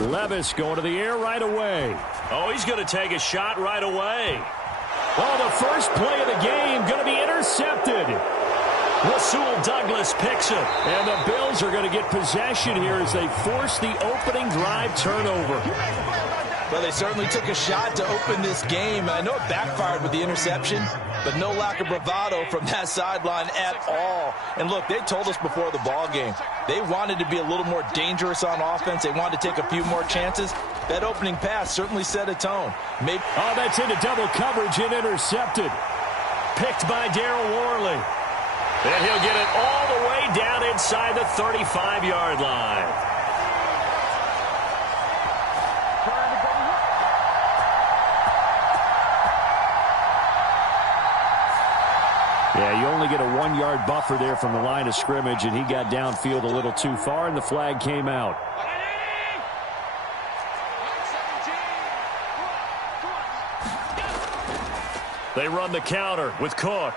Levis going to the air right away. Oh, he's going to take a shot right away. Oh, the first play of the game going to be intercepted. Rasul Douglas picks it. And the Bills are going to get possession here as they force the opening drive turnover. Well, they certainly took a shot to open this game. I know it backfired with the interception, but no lack of bravado from that sideline at all. And look, they told us before the ball game, they wanted to be a little more dangerous on offense. They wanted to take a few more chances. That opening pass certainly set a tone. Oh, that's into double coverage and intercepted. Picked by Darryl Worley. And he'll get it all the way down inside the 35-yard line. Yeah, you only get a 1-yard buffer there from the line of scrimmage, and he got downfield a little too far, and the flag came out. They run the counter with Cook.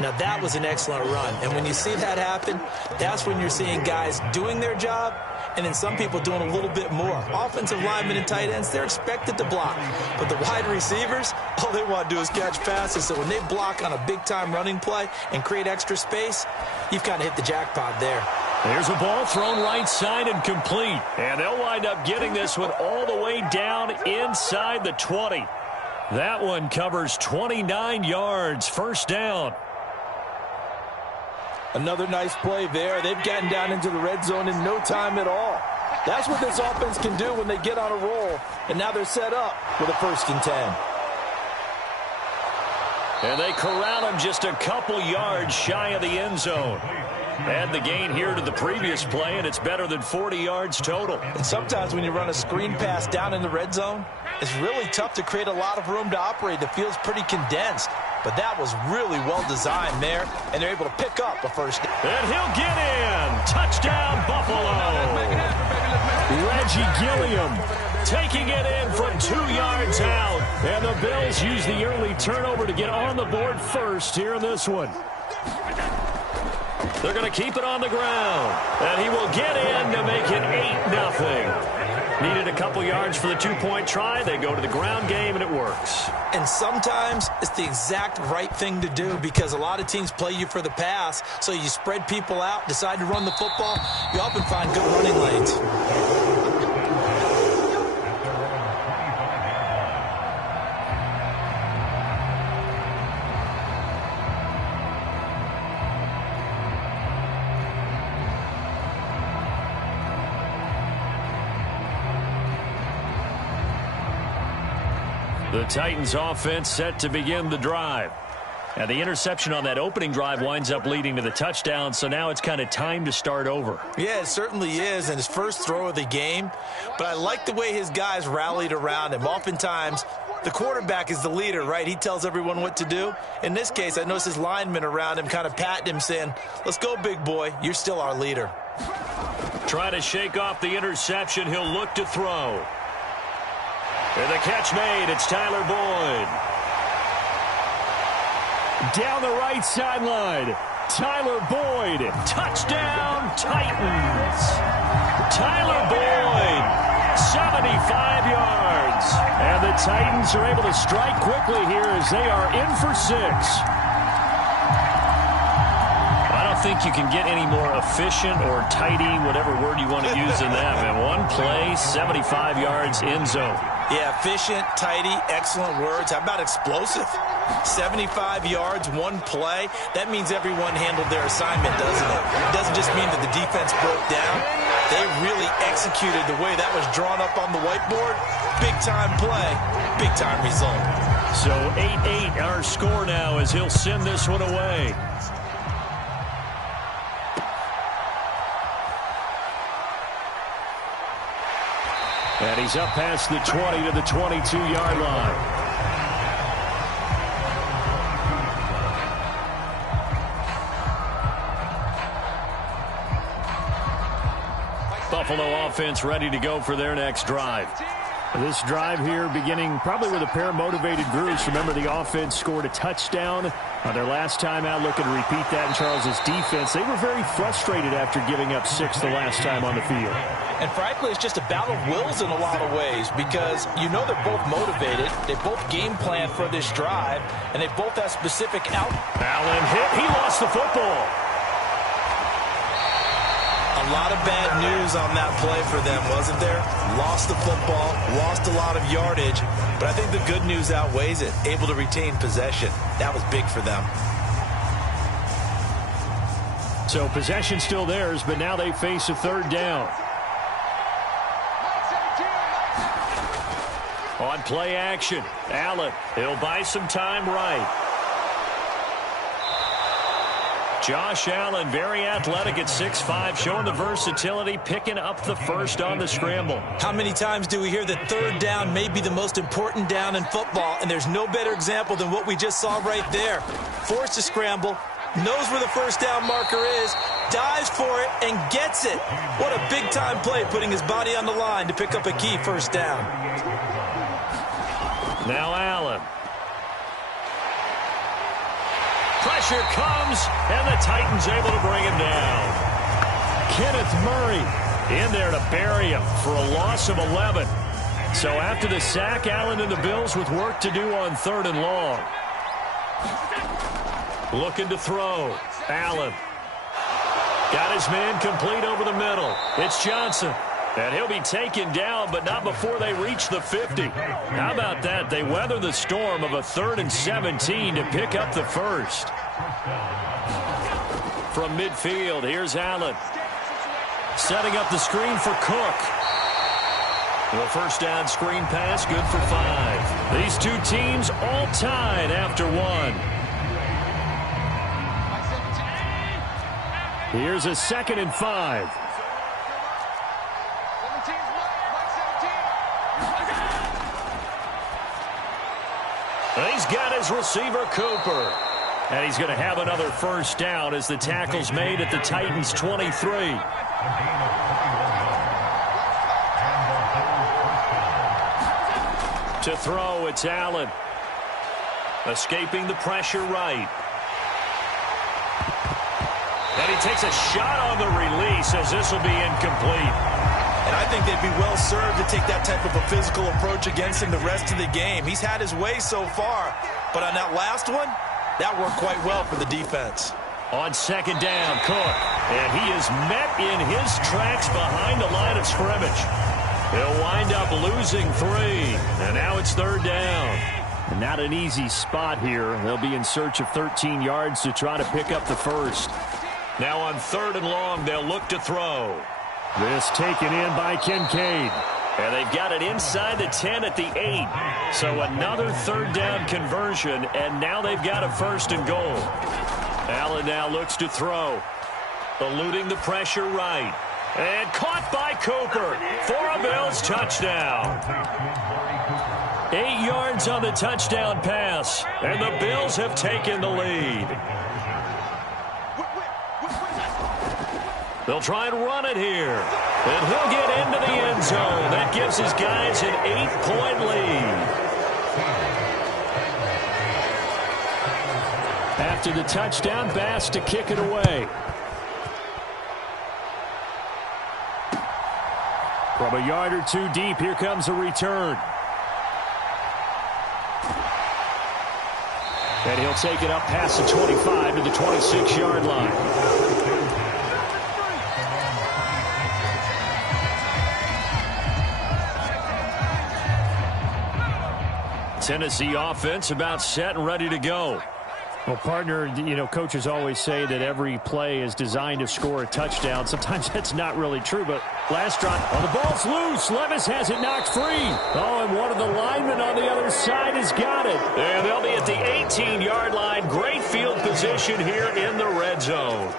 Now, that was an excellent run. And when you see that happen, that's when you're seeing guys doing their job and then some people doing a little bit more. Offensive linemen and tight ends, they're expected to block. But the wide receivers, all they want to do is catch passes. So when they block on a big-time running play and create extra space, you've kind of hit the jackpot there. There's a ball thrown right side and complete. And they'll wind up getting this one all the way down inside the 20. That one covers 29 yards, first down. Another nice play there. They've gotten down into the red zone in no time at all. That's what this offense can do when they get on a roll. And now they're set up with a 1st and 10. And they corral him just a couple yards shy of the end zone. Add the gain here to the previous play, and it's better than 40 yards total. And sometimes when you run a screen pass down in the red zone, it's really tough to create a lot of room to operate. The field's pretty condensed. But that was really well designed there, and they're able to pick up a 1st. And he'll get in. Touchdown, Buffalo. Reggie Gilliam taking it in from 2 yards out. And the Bills use the early turnover to get on the board first here in this one. They're going to keep it on the ground. And he will get in to make it 8-0. Needed a couple yards for the 2-point try. They go to the ground game, and it works. And sometimes it's the exact right thing to do because a lot of teams play you for the pass. So you spread people out, decide to run the football. You often find good running lanes. The Titans offense set to begin the drive. And the interception on that opening drive winds up leading to the touchdown, so now it's kind of time to start over. Yeah, it certainly is, and his first throw of the game. But I like the way his guys rallied around him. Oftentimes, the quarterback is the leader, right? He tells everyone what to do. In this case, I noticed his linemen around him kind of patting him, saying, "Let's go, big boy. You're still our leader." Try to shake off the interception. He'll look to throw. And the catch made. It's Tyler Boyd. Down the right sideline. Tyler Boyd. Touchdown, Titans. Tyler Boyd, 75 yards. And the Titans are able to strike quickly here as they are in for 6. I don't think you can get any more efficient or tidy, whatever word you want to use in that, man. One play, 75 yards, end zone. Yeah, efficient, tidy, excellent words. How about explosive? 75 yards, one play. That means everyone handled their assignment, doesn't it? It doesn't just mean that the defense broke down. They really executed the way that was drawn up on the whiteboard. Big-time play, big-time result. So 8-8 our score now as he'll send this one away. And he's up past the 20 to the 22-yard line. Buffalo offense ready to go for their next drive. This drive here beginning probably with a pair of motivated groups. Remember, the offense scored a touchdown on their last time out, looking to repeat that in Charles's defense. They were very frustrated after giving up 6 the last time on the field. And frankly, it's just a battle of wills in a lot of ways because you know they're both motivated. They both game plan for this drive, and they both have specific out. Allen hit. He lost the football. A lot of bad news on that play for them, wasn't there? Lost the football, lost a lot of yardage, but I think the good news outweighs it. Able to retain possession. That was big for them. So possession still theirs, but now they face a third down. On play action, Allen. He'll buy some time right. Josh Allen, very athletic at 6'5", showing the versatility, picking up the first on the scramble. How many times do we hear that third down may be the most important down in football, and there's no better example than what we just saw right there. Forced to scramble, knows where the first down marker is, dives for it, and gets it. What a big-time play, putting his body on the line to pick up a key first down. Now Allen. Pressure comes, and the Titans able to bring him down. Kenneth Murray in there to bury him for a loss of 11. So after the sack, Allen and the Bills with work to do on 3rd and long. Looking to throw. Allen. Got his man complete over the middle. It's Johnson. And he'll be taken down, but not before they reach the 50. How about that? They weather the storm of a 3rd and 17 to pick up the first. From midfield, here's Allen. Setting up the screen for Cook. The first down screen pass, good for 5. These two teams all tied after 1. Here's a 2nd and 5. He's got his receiver, Cooper. And he's going to have another first down as the tackle's made at the Titans' 23. To throw, it's Allen. Escaping the pressure right. And he takes a shot on the release as this will be incomplete. And I think they'd be well served to take that type of a physical approach against him the rest of the game. He's had his way so far, but on that last one, that worked quite well for the defense. On 2nd down, Cook. And he is met in his tracks behind the line of scrimmage. He'll wind up losing 3. And now it's 3rd down. And not an easy spot here. They'll be in search of 13 yards to try to pick up the first. Now on 3rd and long, they'll look to throw. This taken in by Kincaid. And they've got it inside the 10 at the 8. So another 3rd down conversion, and now they've got a 1st and goal. Allen now looks to throw. Eluding the pressure right. And caught by Cooper for a Bills touchdown. 8 yards on the touchdown pass, and the Bills have taken the lead. They'll try and run it here. And he'll get into the end zone. That gives his guys an 8-point lead. After the touchdown, Bass to kick it away. From a yard or 2 deep, here comes a return. And he'll take it up past the 25 to the 26-yard line. Tennessee offense about set and ready to go. Well, partner, you know, coaches always say that every play is designed to score a touchdown. Sometimes that's not really true, but last drive, the ball's loose. Levis has it knocked free. Oh, and one of the linemen on the other side has got it. And they'll be at the 18-yard line. Great field position here in the red zone.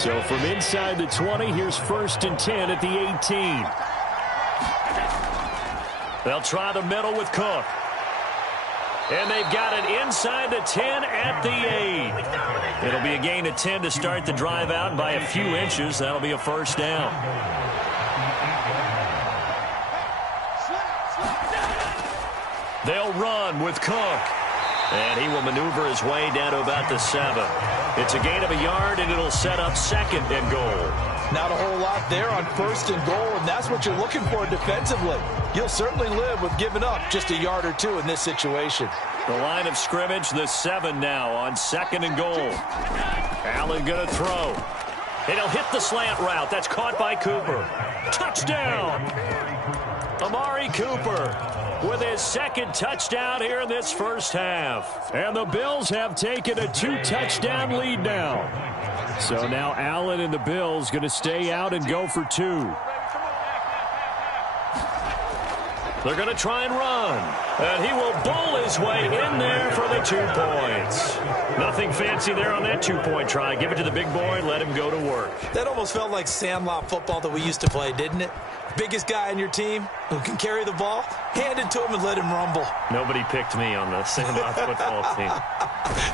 So from inside the 20, here's 1st and 10 at the 18. They'll try the middle with Cook. And they've got it inside the 10 at the 8. It'll be a gain of 10 to start the drive out by a few inches. That'll be a first down. They'll run with Cook. And he will maneuver his way down to about the 7. It's a gain of a yard, and it'll set up 2nd and goal. Not a whole lot there on 1st and goal, and that's what you're looking for defensively. You'll certainly live with giving up just a yard or 2 in this situation. The line of scrimmage, the 7 now on 2nd and goal. Allen going to throw. And he'll hit the slant route. That's caught by Cooper. Touchdown! Amari Cooper with his 2nd touchdown here in this first half. And the Bills have taken a 2-touchdown lead now. So now Allen and the Bills going to stay out and go for 2. They're going to try and run. And he will bowl his way in there for the 2 points. Nothing fancy there on that 2-point try. Give it to the big boy and let him go to work. That almost felt like sandlot football that we used to play, didn't it? Biggest guy on your team who can carry the ball, hand it to him and let him rumble. Nobody picked me on the sandlot football team.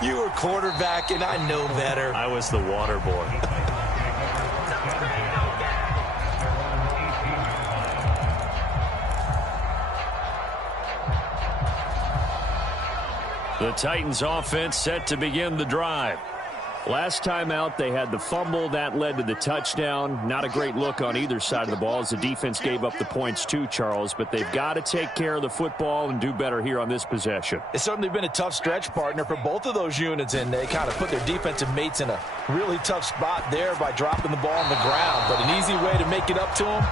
You were quarterback, and I know better. I was the water boy. The Titans offense set to begin the drive. Last time out, they had the fumble. That led to the touchdown. Not a great look on either side of the ball as the defense gave up the points too, Charles. But they've got to take care of the football and do better here on this possession. It's certainly been a tough stretch, partner, for both of those units, and they kind of put their defensive mates in a really tough spot there by dropping the ball on the ground. But an easy way to make it up to them,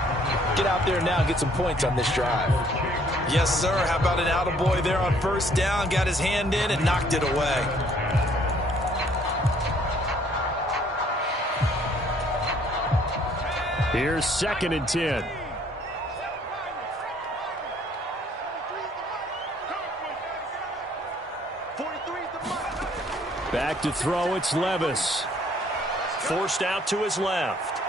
get out there now and get some points on this drive. Yes, sir. How about an attaboy there on 1st down? Got his hand in and knocked it away. Here's 2nd and 10. Back to throw, it's Levis. Forced out to his left.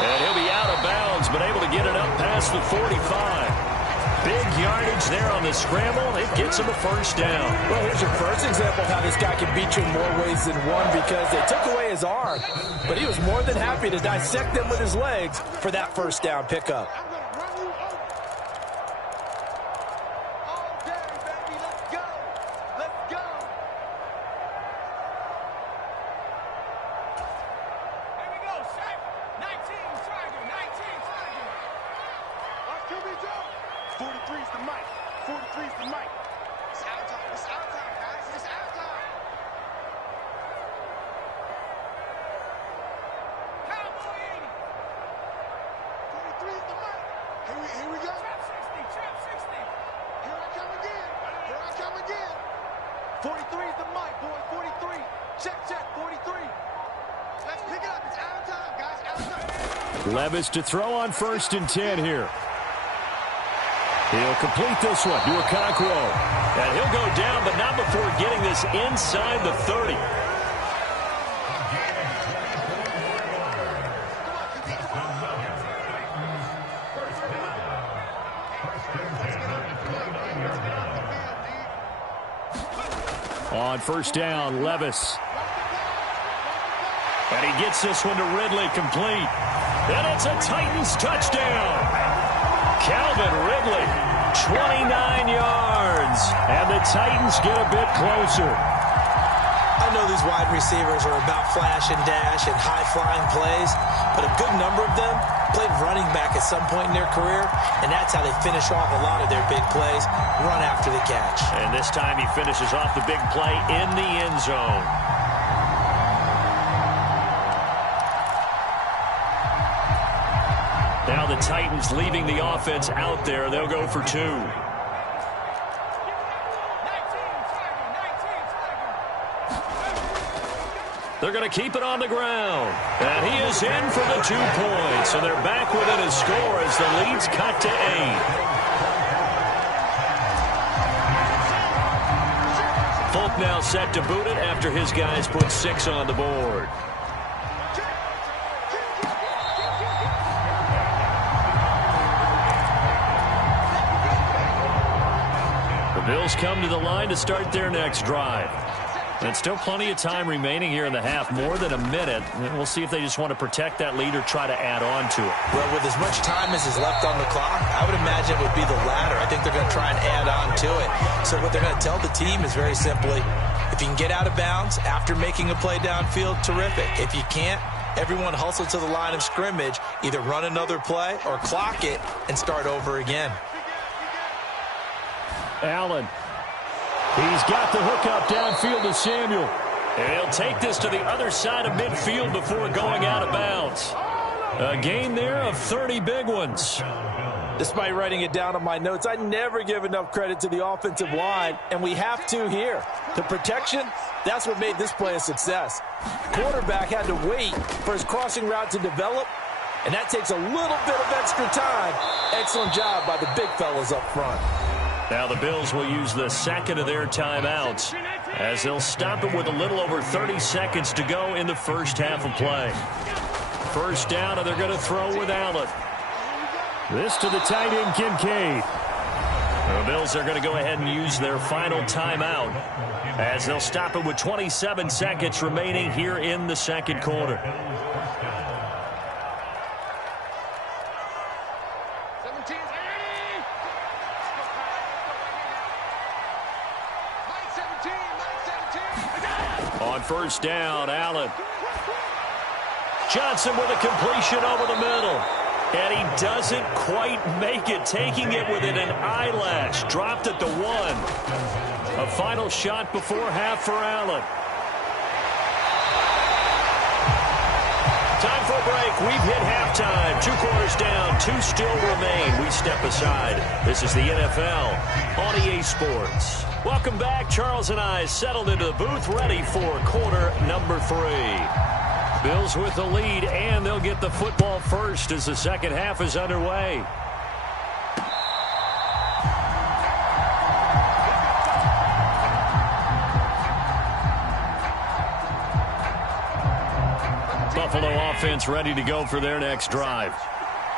And he'll be out of bounds, but able to get it up past the 45. Big yardage there on the scramble. It gets him a 1st down. Well, here's your first example of how this guy can beat you in more ways than one, because they took away his arm, but he was more than happy to dissect them with his legs for that 1st down pickup. Levis to throw on 1st and 10 here. He'll complete this one to Okonkwo. And he'll go down, but not before getting this inside the 30. On 1st down, Levis. And he gets this one to Ridley, complete. And it's a Titans touchdown. Calvin Ridley, 29 yards. And the Titans get a bit closer. I know these wide receivers are about flash and dash and high-flying plays, but a good number of them played running back at some point in their career, and that's how they finish off a lot of their big plays, run after the catch. And this time he finishes off the big play in the end zone. Now the Titans leaving the offense out there. They'll go for 2. They're going to keep it on the ground. And he is in for the 2 points. So they're back within a score as the lead's cut to 8. Folk now set to boot it after his guys put 6 on the board. The Bills come to the line to start their next drive. And still plenty of time remaining here in the half, more than a minute. We'll see if they just want to protect that lead or try to add on to it. Well, with as much time as is left on the clock, I would imagine it would be the latter. I think they're going to try and add on to it. So what they're going to tell the team is very simply, if you can get out of bounds after making a play downfield, terrific. If you can't, everyone hustle to the line of scrimmage, either run another play or clock it and start over again. Allen. He's got the hookup downfield to Samuel. And he'll take this to the other side of midfield before going out of bounds. A gain there of 30 big ones. Despite writing it down on my notes, I never give enough credit to the offensive line, and we have to here. The protection, that's what made this play a success. Quarterback had to wait for his crossing route to develop, and that takes a little bit of extra time. Excellent job by the big fellas up front. Now the Bills will use the second of their timeouts as they'll stop it with a little over 30 seconds to go in the first half of play. First down, and they're going to throw with Allen. This to the tight end, Kincaid. The Bills are going to go ahead and use their final timeout as they'll stop it with 27 seconds remaining here in the second quarter. On first down, Allen. Johnson with a completion over the middle. And he doesn't quite make it, taking it within an eyelash. Dropped at the 1. A final shot before half for Allen. Time for a break. We've hit halftime. 2 quarters down. 2 still remain. We step aside. This is the NFL on EA Sports. Welcome back. Charles and I settled into the booth, ready for quarter number 3. Bills with the lead, and they'll get the football first as the second half is underway. Buffalo offense ready to go for their next drive.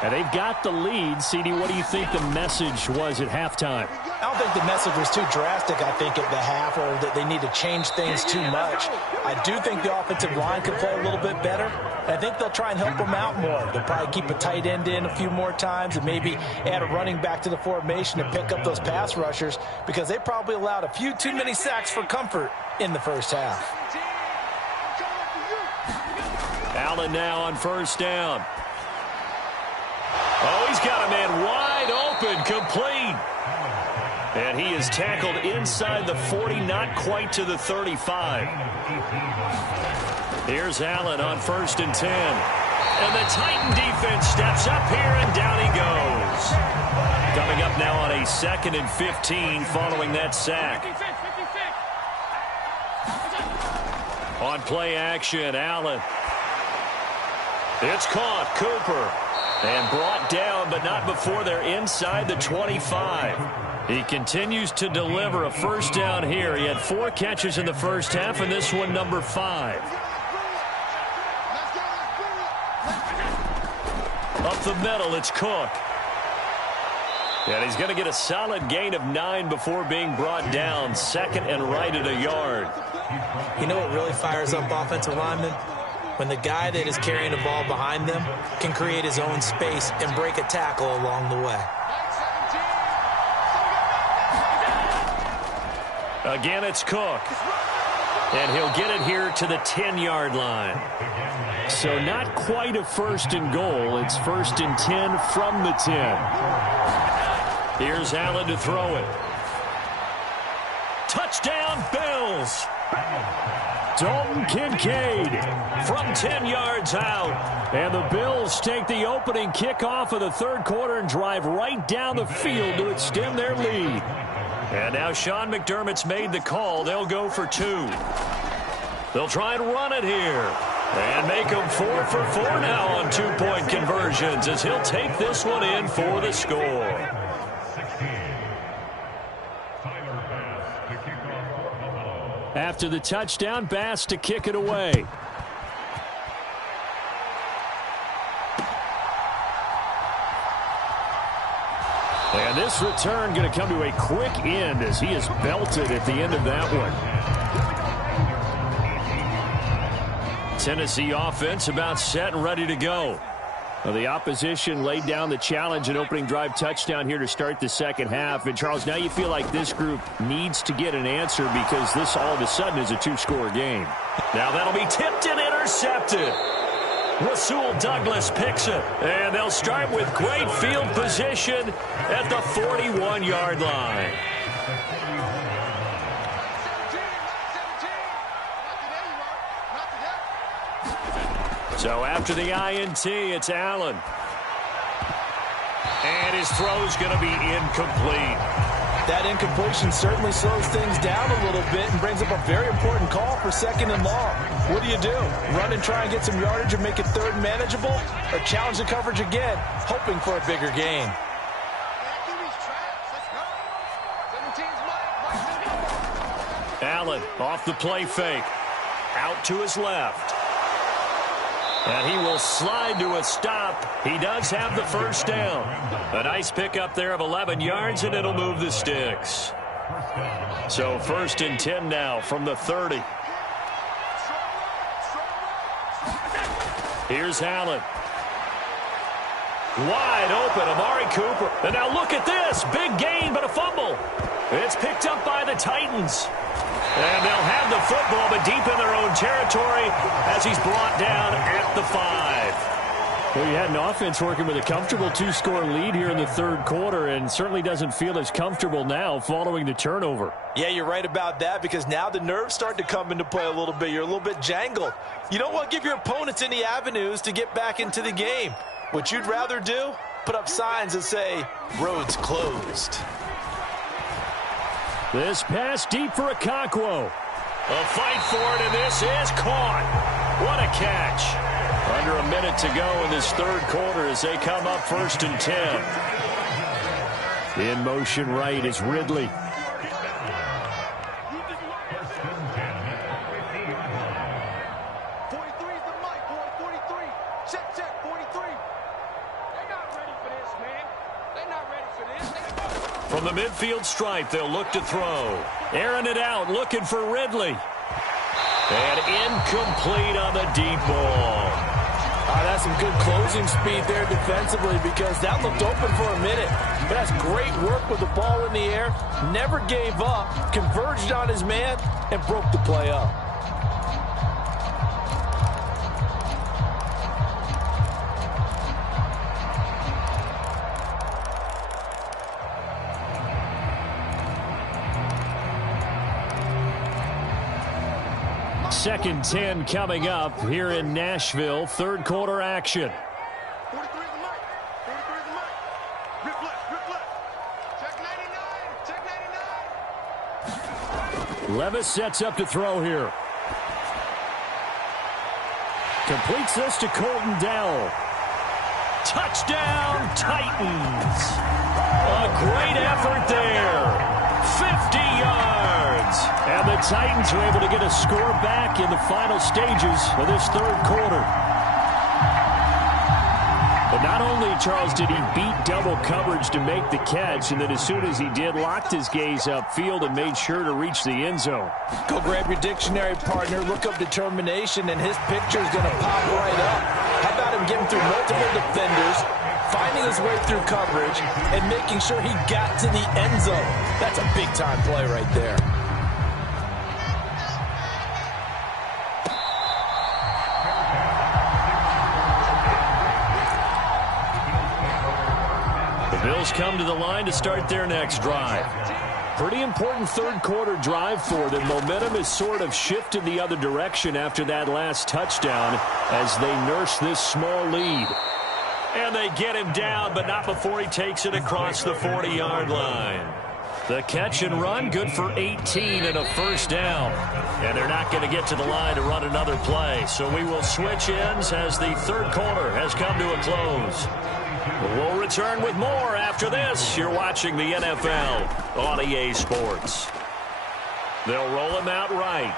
And they've got the lead. CD, what do you think the message was at halftime? I don't think the message was too drastic, I think, at the half, or that they need to change things too much. I do think the offensive line could play a little bit better. I think they'll try and help them out more. They'll probably keep a tight end in a few more times and maybe add a running back to the formation to pick up those pass rushers, because they probably allowed a few too many sacks for comfort in the first half. Allen now on first down. Oh, he's got a man wide open, complete. And he is tackled inside the 40, not quite to the 35. Here's Allen on first and 10. And the Titan defense steps up here, and down he goes. Coming up now on a 2nd and 15 following that sack. On play action, Allen. It's caught, Cooper. And brought down, but not before they're inside the 25. He continues to deliver a first down here. He had 4 catches in the first half, and this one number 5. Up the middle, it's Cook. And he's going to get a solid gain of 9 before being brought down. 2nd and right at a yard. You know what really fires up offensive linemen? When the guy that is carrying the ball behind them can create his own space and break a tackle along the way. Again, it's Cook. And he'll get it here to the 10-yard line. So not quite a 1st and goal. It's 1st and 10 from the 10. Here's Allen to throw it. Touchdown, Bills. Dalton Kincaid from 10 yards out. And the Bills take the opening kickoff of the third quarter and drive right down the field to extend their lead. And now Sean McDermott's made the call. They'll go for 2. They'll try and run it here. And make them 4 for 4 now on 2-point conversions as he'll take this one in for the score. After the touchdown, Bass to kick it away. And this return going to come to a quick end as he is belted at the end of that one. Tennessee offense about set and ready to go. Well, the opposition laid down the challenge and opening drive touchdown here to start the second half. And, Charles, now you feel like this group needs to get an answer because this all of a sudden is a two-score game. Now that'll be tipped and intercepted. Rasul Douglas picks it. And they'll start with great field position at the 41-yard line. So after the INT, it's Allen. And his throw's going to be incomplete. That incompletion certainly slows things down a little bit and brings up a very important call for second and long. What do? Run and try and get some yardage and make it third and manageable? Or challenge the coverage again, hoping for a bigger gain? Allen off the play fake. Out to his left. And he will slide to a stop. He does have the first down. A nice pickup there of 11 yards, and it'll move the sticks. So 1st and 10 now from the 30. Here's Allen. Wide open, Amari Cooper. And now look at this. Big gain, but a fumble. It's picked up by the Titans. And they'll have the football, but deep in their own territory as he's brought down at the 5. Well, you had an offense working with a comfortable two-score lead here in the third quarter and certainly doesn't feel as comfortable now following the turnover. Yeah, you're right about that because now the nerves start to come into play a little bit. You're a little bit jangled. You don't want to give your opponents any avenues to get back into the game. What you'd rather do? Put up signs that say, roads closed. This pass deep for Okonkwo. A fight for it, and this is caught. What a catch. Under a minute to go in this third quarter as they come up 1st and 10. In motion right is Ridley. From the midfield stripe, they'll look to throw. Airing it out, looking for Ridley. And incomplete on the deep ball. That's some good closing speed there defensively because that looked open for a minute. But that's great work with the ball in the air. Never gave up, converged on his man, and broke the play up. Second 10 coming up here in Nashville. Third quarter action. Levis sets up to throw here. Completes this to Colton Dowell. Touchdown, Titans. A great effort there. 50 yards. And the Titans are able to get a score back in the final stages of this third quarter. But not only, Charles, did he beat double coverage to make the catch, and then as soon as he did, locked his gaze upfield and made sure to reach the end zone. Go grab your dictionary, partner, look up determination, and his picture is going to pop right up. How about him getting through multiple defenders, finding his way through coverage, and making sure he got to the end zone? That's a big-time play right there. Bills come to the line to start their next drive. Pretty important third quarter drive for them. Momentum has sort of shifted the other direction after that last touchdown as they nurse this small lead. And they get him down, but not before he takes it across the 40-yard line. The catch and run, good for 18 and a first down. And they're not going to get to the line to run another play. So we will switch ends as the third quarter has come to a close. We'll return with more after this. You're watching the NFL on EA Sports. They'll roll him out right.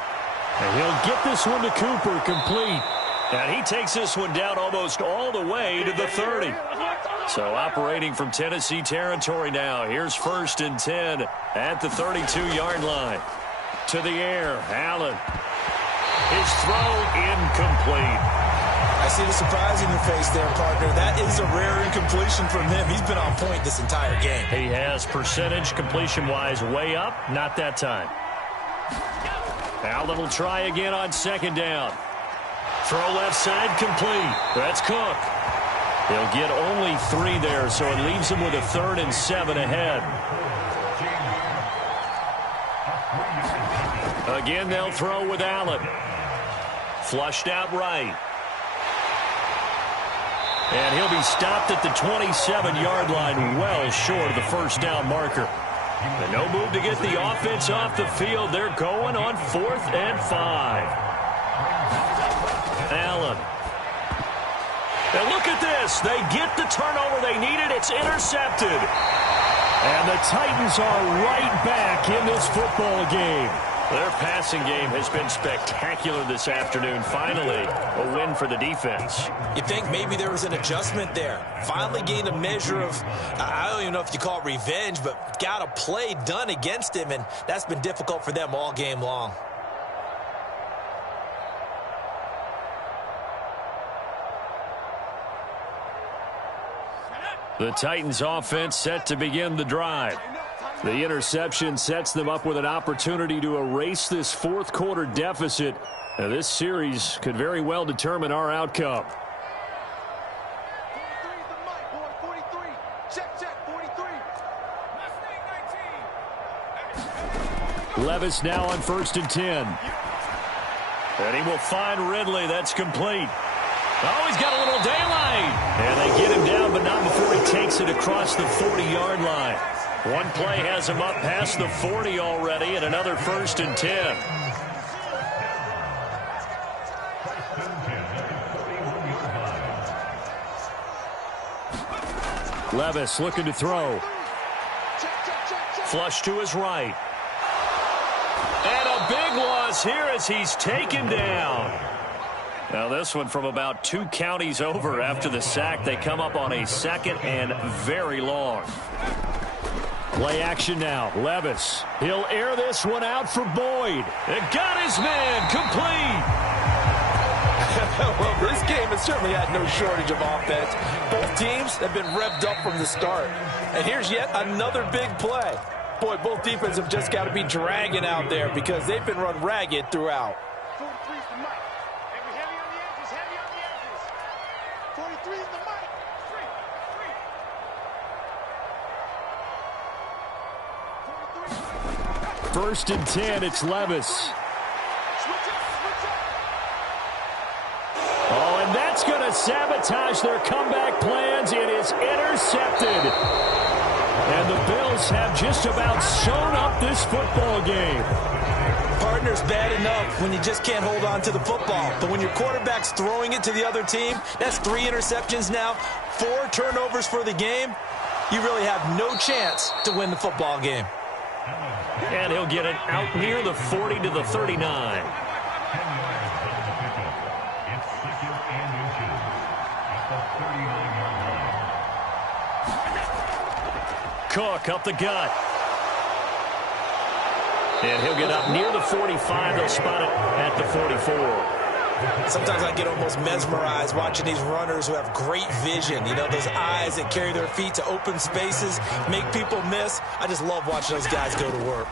And he'll get this one to Cooper, complete. And he takes this one down almost all the way to the 30. So operating from Tennessee territory now. Here's 1st and 10 at the 32-yard line. To the air, Allen. His throw incomplete. I see the surprise in your face there, partner. That is a rare incompletion from him. He's been on point this entire game. He has percentage completion-wise way up. Not that time. Allen will try again on second down. Throw left side complete. That's Cook. He'll get only 3 there, so it leaves him with a 3rd and 7 ahead. Again, they'll throw with Allen. Flushed out right. And he'll be stopped at the 27-yard line, well short of the first down marker. And no move to get the offense off the field. They're going on 4th and 5. Allen. And look at this. They get the turnover they needed. It's intercepted. And the Titans are right back in this football game. Their passing game has been spectacular this afternoon. Finally, a win for the defense. You think maybe there was an adjustment there. Finally gained a measure of, I don't even know if you call it revenge, but got a play done against him, and that's been difficult for them all game long. The Titans offense set to begin the drive. The interception sets them up with an opportunity to erase this 4th quarter deficit. Now, this series could very well determine our outcome. Levis now on 1st and 10. And he will find Ridley. That's complete. Oh, he's got a little daylight. And they get him down, but not before he takes it across the 40-yard line. One play has him up past the 40 already, and another 1st and 10. Levis looking to throw. Flush to his right. And a big loss here as he's taken down. Now this one from about 2 counties over after the sack. They come up on a 2nd and very long. Play action now. Levis. He'll air this one out for Boyd. It got his man complete. Well, this game has certainly had no shortage of offense. Both teams have been revved up from the start. And here's yet another big play. Boy, both defenses have just got to be dragging out there because they've been run ragged throughout. 43's the mic. And we're heavy on the edges, heavy on the edges. 43's the mic. Three. 1st and 10, it's Levis. Oh, and that's going to sabotage their comeback plans. It is intercepted. And the Bills have just about sewn up this football game. Partner's bad enough when you just can't hold on to the football. But when your quarterback's throwing it to the other team, that's 3 interceptions now, 4 turnovers for the game. You really have no chance to win the football game. And he'll get it out near the 40 to the 39. Cook up the gut. And he'll get up near the 45. They'll spot it at the 44. Sometimes I get almost mesmerized watching these runners who have great vision. You know, those eyes that carry their feet to open spaces, make people miss. I just love watching those guys go to work.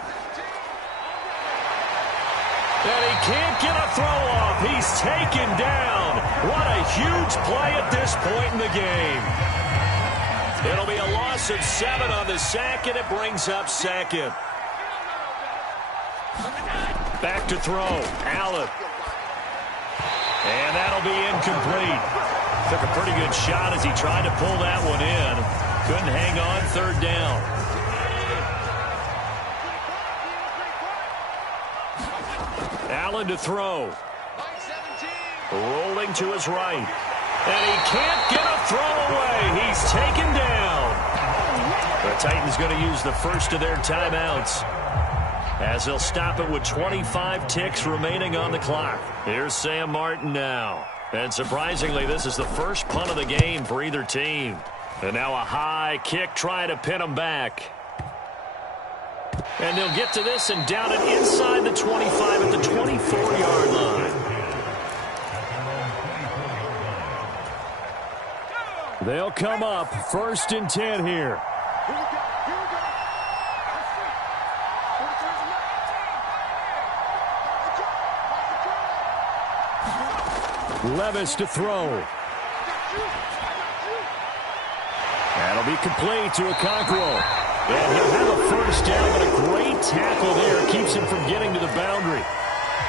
And he can't get a throw off. He's taken down. What a huge play at this point in the game. It'll be a loss of 7 on the sack, and it brings up 2nd. Back to throw. Allen. And that'll be incomplete. Took a pretty good shot as he tried to pull that one in. Couldn't hang on, 3rd down. Allen to throw. Rolling to his right. And he can't get a throw away. He's taken down. The Titans going to use the first of their timeouts, as they'll stop it with 25 ticks remaining on the clock. Here's Sam Martin now. And surprisingly, this is the first punt of the game for either team. And now a high kick trying to pin them back. And they'll get to this and down it inside the 25 at the 24-yard line. They'll come up 1st and 10 here. Here we go. Here we go. Let's see. 43 is enough. Levis to throw. That'll be complete to Okonkwo. And he'll have a 1st down, but a great tackle there keeps him from getting to the boundary.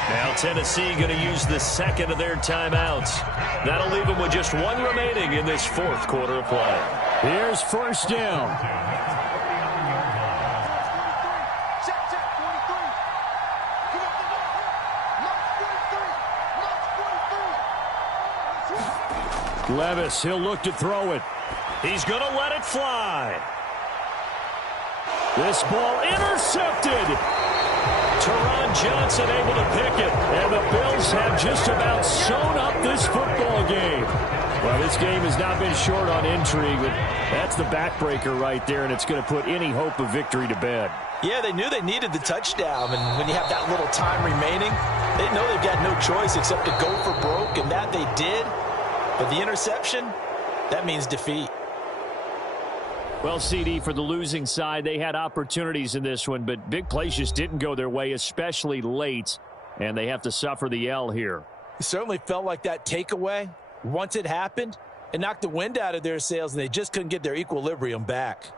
Now Tennessee going to use the 2nd of their timeouts. That'll leave them with just 1 remaining in this 4th quarter of play. Here's 1st down. Check, 43. Get up the ball. Mark 43. Levis, he'll look to throw it. He's going to let it fly. This ball intercepted. Teron Johnson able to pick it. And the Bills have just about sewn up this football game. Well, this game has not been short on intrigue, but that's the backbreaker right there, and it's going to put any hope of victory to bed. Yeah, they knew they needed the touchdown, and when you have that little time remaining, they know they've got no choice except to go for broke, and that they did. But the interception, that means defeat. Well, CD, for the losing side, they had opportunities in this one, but big plays just didn't go their way, especially late, and they have to suffer the L here. It certainly felt like that takeaway, once it happened, it knocked the wind out of their sails, and they just couldn't get their equilibrium back.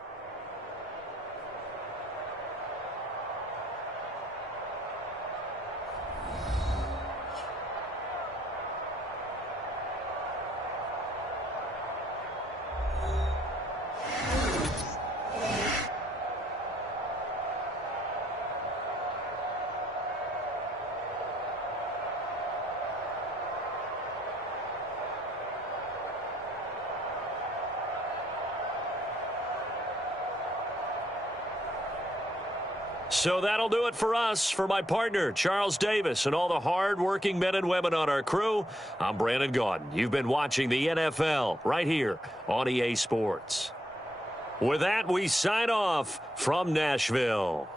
So that'll do it for us. For my partner, Charles Davis, and all the hard-working men and women on our crew, I'm Brandon Gaudin. You've been watching the NFL right here on EA Sports. With that, we sign off from Nashville.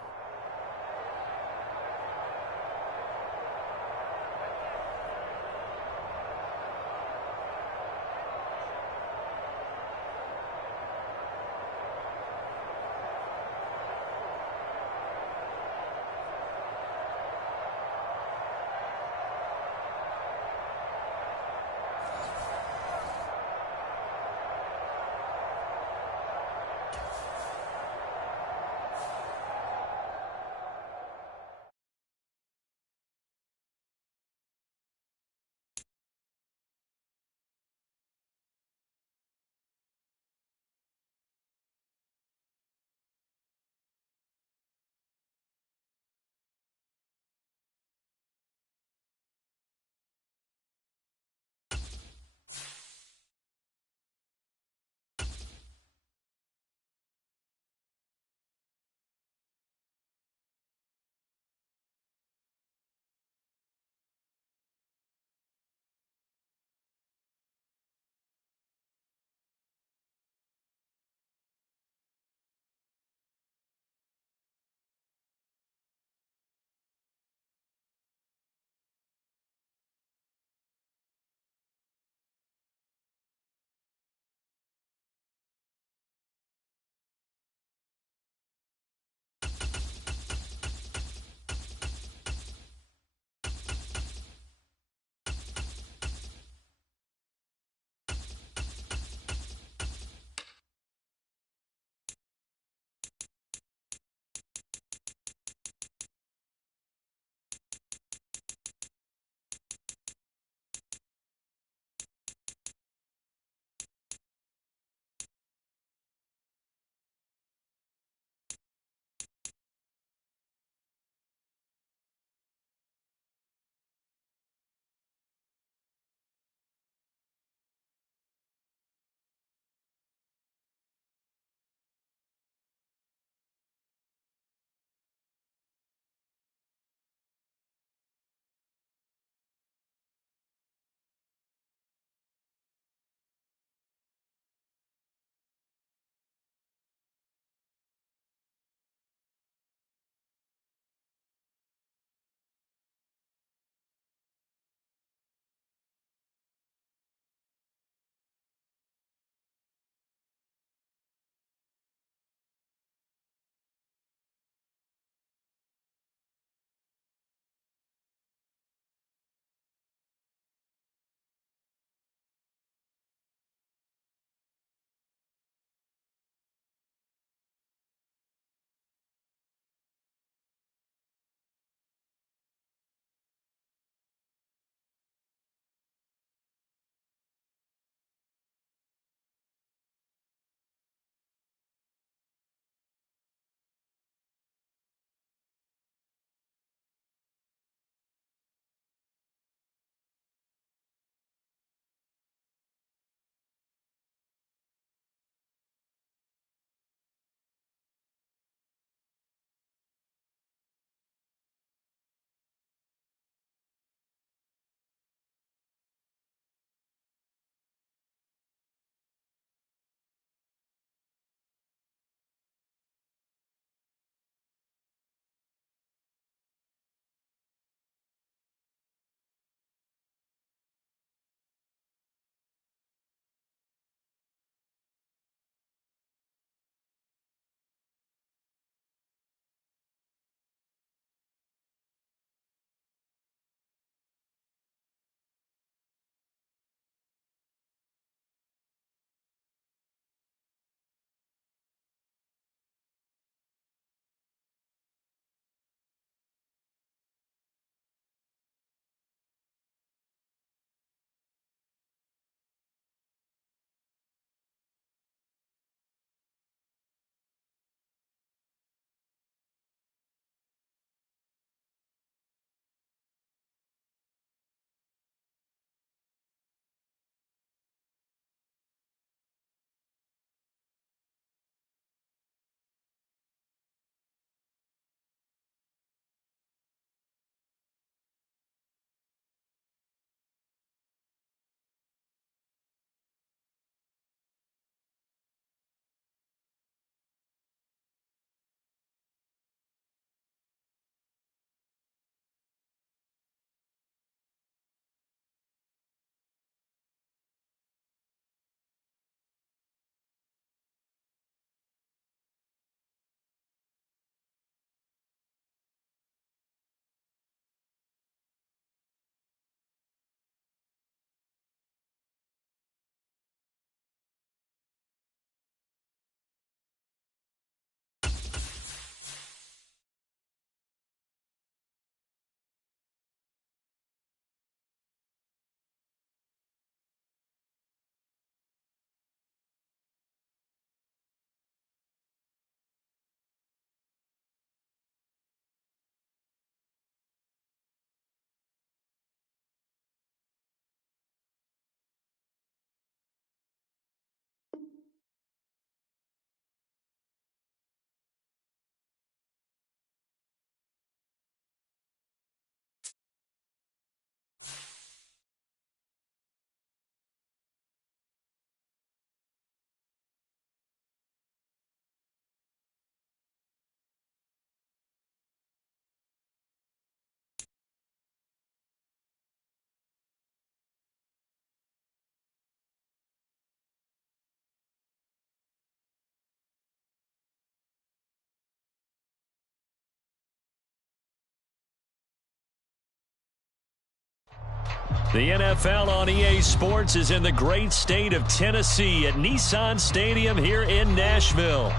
The NFL on EA Sports is in the great state of Tennessee at Nissan Stadium here in Nashville.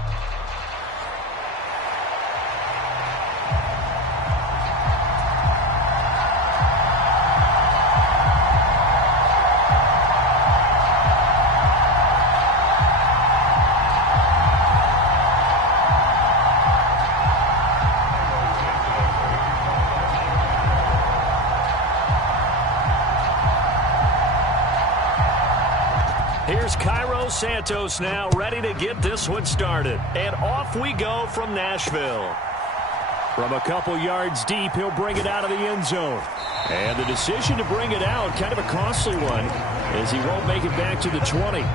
Here's Cairo Santos now ready to get this one started. And off we go from Nashville. From a couple yards deep, he'll bring it out of the end zone. And the decision to bring it out, kind of a costly one, as he won't make it back to the 20.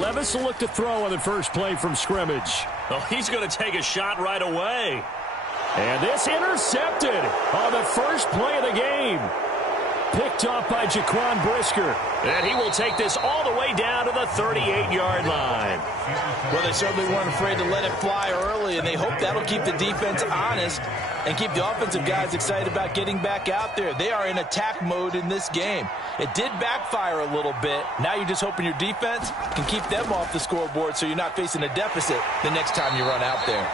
Levis will look to throw on the first play from scrimmage. Oh, he's going to take a shot right away. And this intercepted on the first play of the game. Picked off by Jaquan Brisker. And he will take this all the way down to the 38-yard line. Well, they certainly weren't afraid to let it fly early, and they hope that'll keep the defense honest and keep the offensive guys excited about getting back out there. They are in attack mode in this game. It did backfire a little bit. Now you're just hoping your defense can keep them off the scoreboard so you're not facing a deficit the next time you run out there.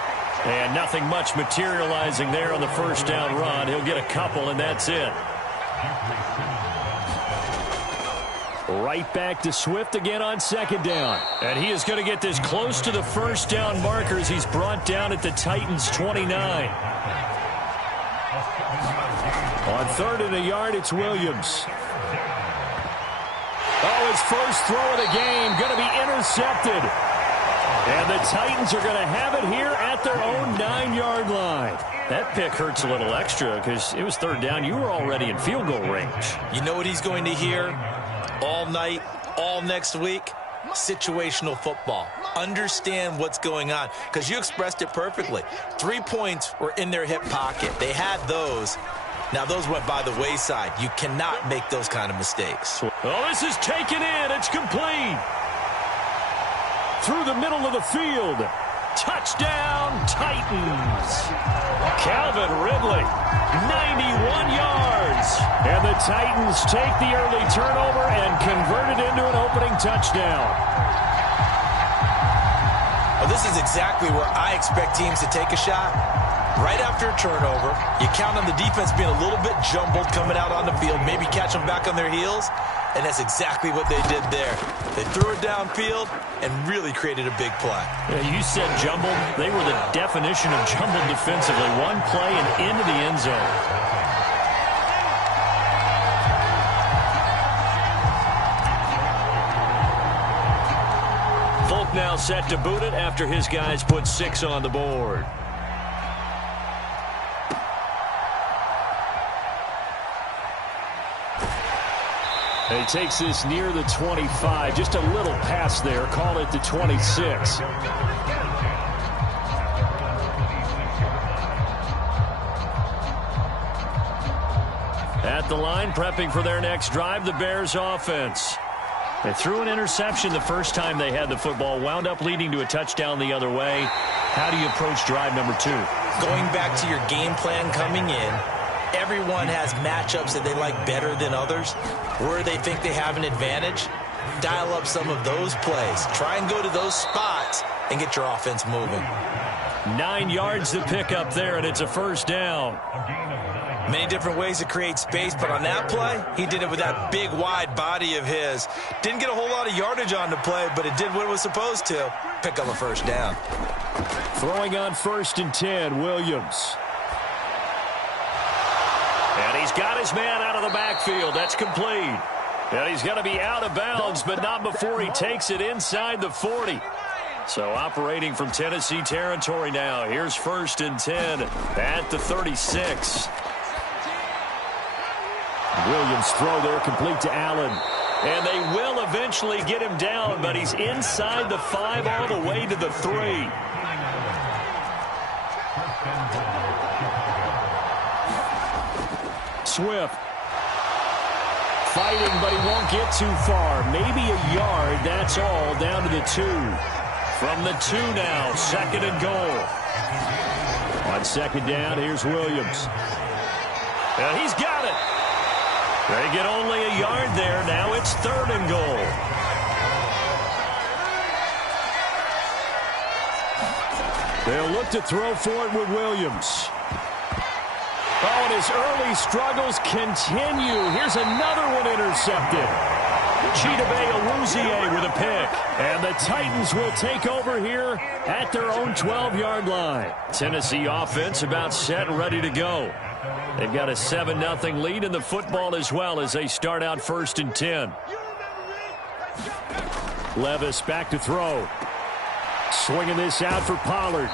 And nothing much materializing there on the first down run. He'll get a couple, and that's it. Right back to Swift again on second down. And he is going to get this close to the first down marker as he's brought down at the Titans' 29. On third and a yard, it's Williams. Oh, his first throw of the game going to be intercepted. And the Titans are going to have it here at their own 9-yard line. That pick hurts a little extra because it was third down. You were already in field goal range. You know what he's going to hear all night, all next week? Situational football. Understand what's going on, because you expressed it perfectly. 3 points were in their hip pocket. They had those. Now, those went by the wayside. You cannot make those kind of mistakes. Oh, this is taken in. It's complete. Through the middle of the field. Touchdown, Titans. Calvin Ridley, 91 yards. And the Titans take the early turnover and convert it into an opening touchdown. Well, this is exactly where I expect teams to take a shot. Right after a turnover, you count on the defense being a little bit jumbled coming out on the field, maybe catch them back on their heels, and that's exactly what they did there. They threw it downfield and really created a big play. Yeah, you said jumbled. They were the definition of jumbled defensively. One play and into the end zone. Folk now set to boot it after his guys put 6 on the board. He takes this near the 25. Just a little pass there. Call it the 26. At the line, prepping for their next drive, the Bears offense. They threw an interception the first time they had the football, wound up leading to a touchdown the other way. How do you approach drive number 2? Going back to your game plan coming in, everyone has matchups that they like better than others, where they think they have an advantage. Dial up some of those plays. Try and go to those spots and get your offense moving. 9 yards to pick up there, and it's a first down. Many different ways to create space, but on that play, he did it with that big, wide body of his. Didn't get a whole lot of yardage on the play, but it did what it was supposed to. Pick up a first down. Throwing on 1st and 10, Williams. And he's got his man out of the backfield. That's complete. And he's going to be out of bounds, but not before he takes it inside the 40. So operating from Tennessee territory now. Here's 1st and 10 at the 36. Williams throw there complete to Allen. And they will eventually get him down, but he's inside the 5 all the way to the 3. Swift. Fighting, but he won't get too far. Maybe a yard, that's all, down to the 2. From the 2 now, 2nd and goal. On 2nd down, here's Williams. And he's got it. They get only a yard there. Now it's 3rd and goal. They'll look to throw for it with Williams. Oh, and his early struggles continue. Here's another one intercepted. Chidobe Awuzie with a pick. And the Titans will take over here at their own 12-yard line. Tennessee offense about set and ready to go. They've got a 7-0 lead in the football as well as they start out 1st and 10. Levis back to throw. Swinging this out for Pollard.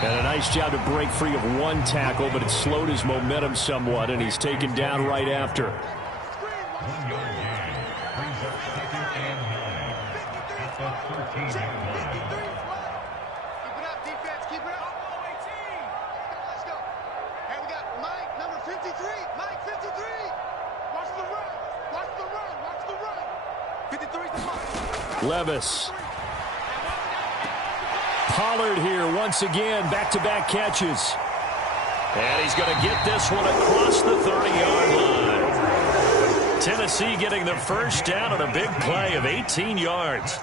And a nice job to break free of one tackle, but it slowed his momentum somewhat, and he's taken down right after. Levis. Pollard here once again, back-to-back catches. And he's going to get this one across the 30-yard line. Tennessee getting the first down on a big play of 18 yards.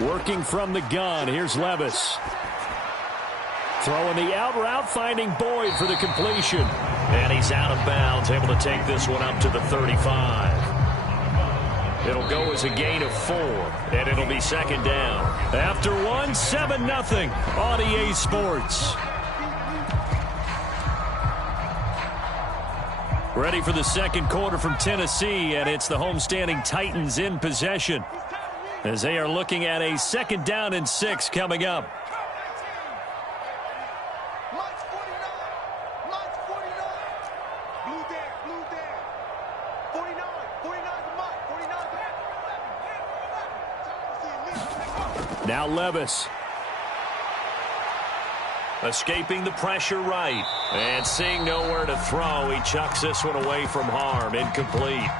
Working from the gun, here's Levis. Throwing the out route, finding Boyd for the completion. And he's out of bounds, able to take this one up to the 35. It'll go as a gain of 4, and it'll be 2nd down. After one, 7-0 on EA Sports. Ready for the 2nd quarter from Tennessee, and it's the homestanding Titans in possession as they are looking at a 2nd down and 6 coming up. Now Levis. Escaping the pressure right. And seeing nowhere to throw, he chucks this one away from harm. Incomplete.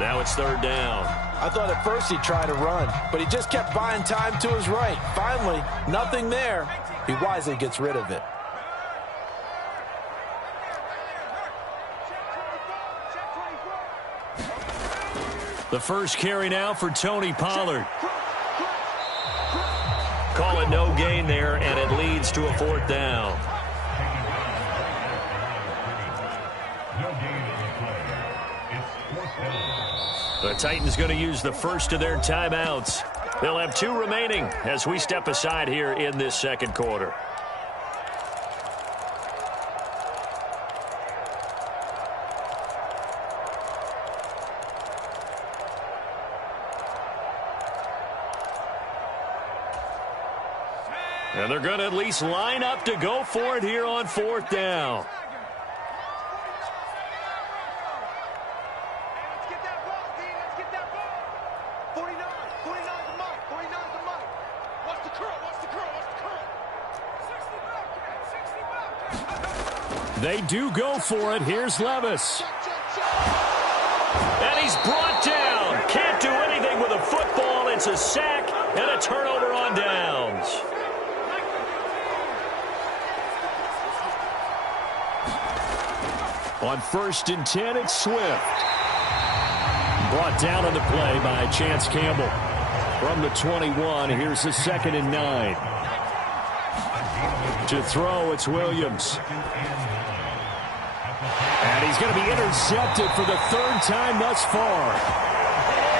Now it's 3rd down. I thought at first he'd try to run, but he just kept buying time to his right. Finally, nothing there. He wisely gets rid of it. The first carry now for Tony Pollard. Call it no gain there, and it leads to a 4th down. The Titans going to use the first of their timeouts. They'll have 2 remaining as we step aside here in this 2nd quarter. And they're going to at least line up to go for it here on 4th down. They do go for it. Here's Levis. And he's brought down. Can't do anything with a football. It's a sack and a turnover on downs. On 1st and 10, it's Swift. Brought down on the play by Chance Campbell. From the 21, here's the 2nd and 9. To throw, it's Williams. And he's going to be intercepted for the 3rd time thus far.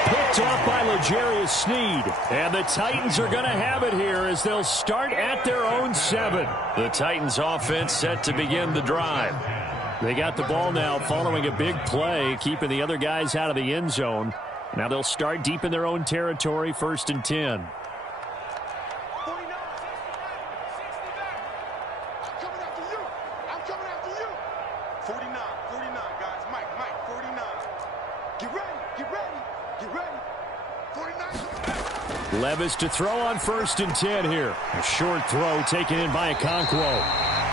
Picked off by L'Jarius Sneed. And the Titans are going to have it here as they'll start at their own 7. The Titans offense set to begin the drive. They got the ball now following a big play, keeping the other guys out of the end zone. Now they'll start deep in their own territory, 1st and 10. Levis to throw on 1st and 10 here. A short throw taken in by Okonkwo.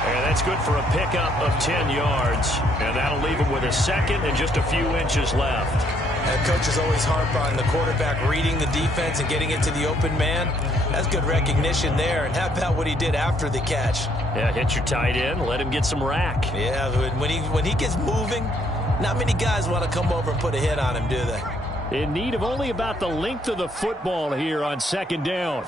And that's good for a pickup of 10 yards. And that'll leave him with a second and just a few inches left. And coaches always harp on the quarterback reading the defense and getting it to the open man. That's good recognition there. And how about what he did after the catch? Yeah, hit your tight end, let him get some rack. Yeah, when he gets moving, not many guys want to come over and put a hit on him, do they? In need of only about the length of the football here on 2nd down.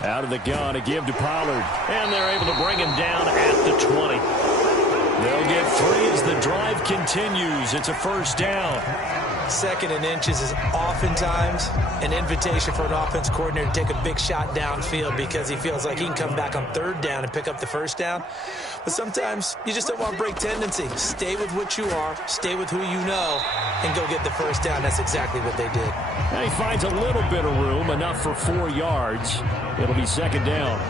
Out of the gun, a give to Pollard. And they're able to bring him down at the 20. They'll get 3 as the drive continues. It's a 1st down. 2nd and inches is oftentimes an invitation for an offense coordinator to take a big shot downfield because he feels like he can come back on 3rd down and pick up the 1st down. But sometimes you just don't want to break tendency. Stay with what you are, stay with who you know, and go get the 1st down. That's exactly what they did. And he finds a little bit of room, enough for 4 yards. It'll be 2nd down.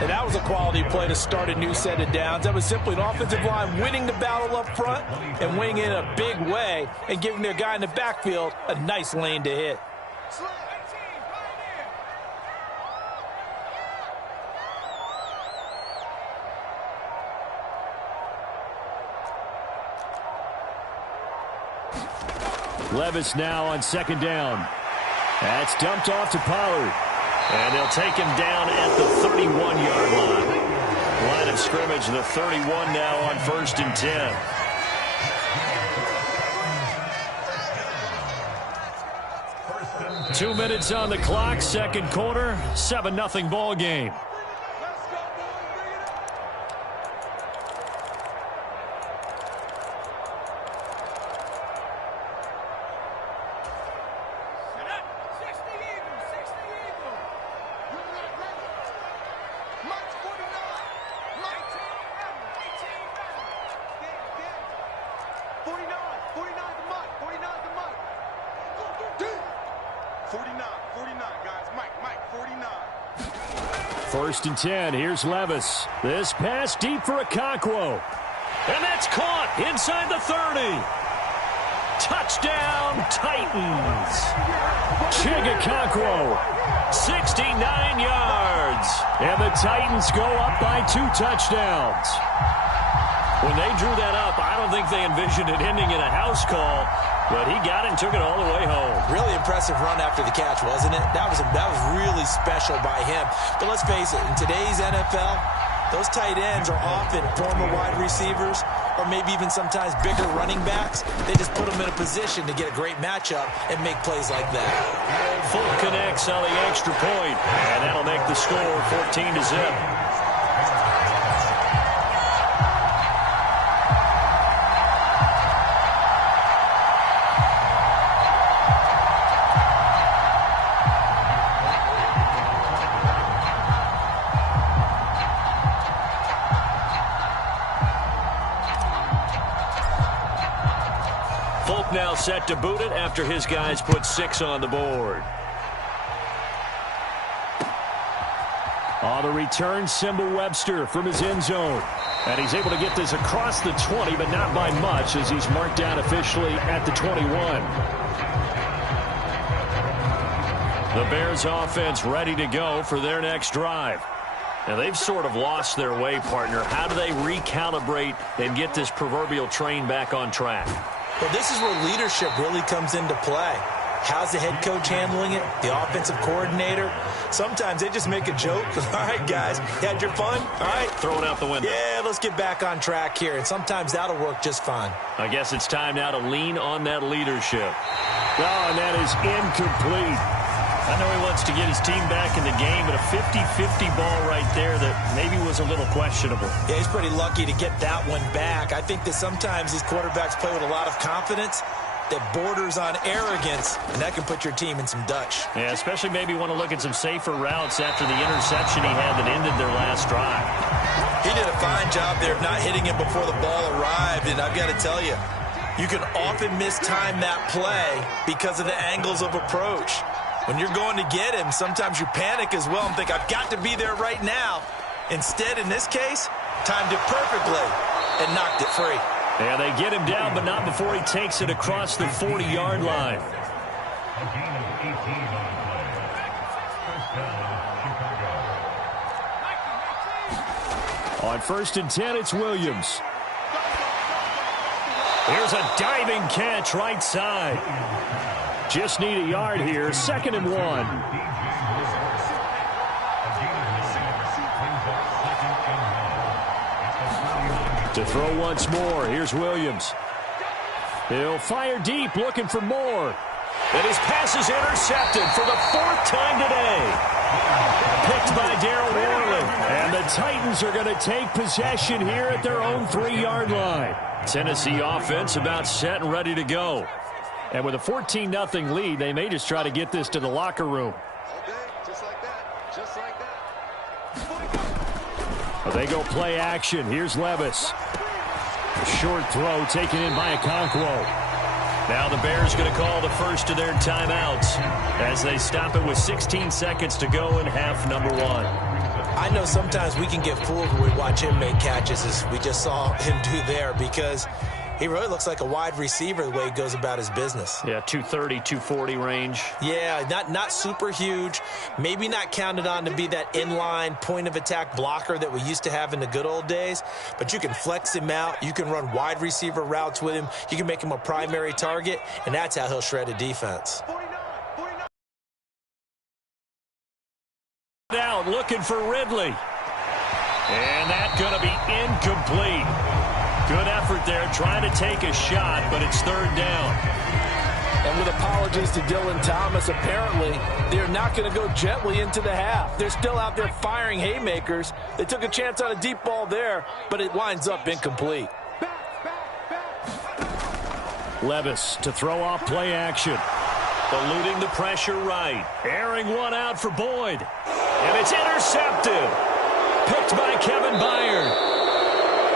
And that was a quality play to start a new set of downs. That was simply an offensive line winning the battle up front and winning it in a big way and giving their guy in the backfield a nice lane to hit. Levis now on 2nd down. That's dumped off to Pollard. And they'll take him down at the 31-yard line. Line of scrimmage, the 31 now on 1st and 10. Two minutes on the clock, 2nd quarter, 7-0 ball game. First and 10. Here's Levis. This pass deep for Okonkwo. And that's caught inside the 30. Touchdown, Titans. Okonkwo, 69 yards. and the Titans go up by 2 touchdowns. When they drew that up, I don't think they envisioned it ending in a house call, but he got it and took it all the way home. Really impressive run after the catch, wasn't it? That was really special by him. But let's face it, in today's NFL, those tight ends are often former wide receivers or maybe even sometimes bigger running backs. They just put them in a position to get a great matchup and make plays like that. Full connects on the extra point, and that'll make the score 14-0. Now set to boot it after his guys put 6 on the board. On the return, Simba Webster from his end zone. And he's able to get this across the 20, but not by much as he's marked down officially at the 21. The Bears offense ready to go for their next drive. Now, they've sort of lost their way, partner. How do they recalibrate and get this proverbial train back on track? Well, this is where leadership really comes into play. How's the head coach handling it? The offensive coordinator? Sometimes they just make a joke. All right, guys, you had your fun? All right. Throw it out the window. Yeah, let's get back on track here. And sometimes that'll work just fine. I guess it's time now to lean on that leadership. Oh, and that is incomplete. I know he wants to get his team back in the game, but a 50-50 ball right there that maybe was a little questionable. Yeah, he's pretty lucky to get that one back. I think that sometimes these quarterbacks play with a lot of confidence that borders on arrogance, and that can put your team in some Dutch. Yeah, especially maybe want to look at some safer routes after the interception he had that ended their last drive. He did a fine job there of not hitting him before the ball arrived, and I've got to tell you, you can often mistime that play because of the angles of approach. When you're going to get him, sometimes you panic as well and think, I've got to be there right now. Instead, in this case, timed it perfectly and knocked it free. Yeah, they get him down, but not before he takes it across the 40-yard line. On 1st and 10, it's Williams. Here's a diving catch right side. Just need a yard here. 2nd and 1. To throw once more. Here's Williams. He'll fire deep, looking for more. And his pass is intercepted for the 4th time today. Picked by Darryl Worley. And the Titans are going to take possession here at their own 3-yard line. Tennessee offense about set and ready to go. And with a 14-0 lead, they may just try to get this to the locker room. Okay, just like that. Just like that. Well, they go play action. Here's Levis. A short throw taken in by Okonkwo. Now the Bears going to call the first of their timeouts as they stop it with 16 seconds to go in half number 1. I know sometimes we can get fooled when we watch him make catches, as we just saw him do there, because he really looks like a wide receiver the way he goes about his business. Yeah, 230, 240 range. Yeah, not super huge. Maybe not counted on to be that inline point-of-attack blocker that we used to have in the good old days. But you can flex him out. You can run wide receiver routes with him. You can make him a primary target, and that's how he'll shred a defense. Out looking for Ridley. And that's going to be incomplete. Good effort there, trying to take a shot, but it's 3rd down. And with apologies to Dylan Thomas, apparently they're not going to go gently into the half. They're still out there firing haymakers. They took a chance on a deep ball there, but it winds up incomplete. Levis to throw off play action. Eluding the pressure right. Airing one out for Boyd. And it's intercepted. Picked by Kevin Byard.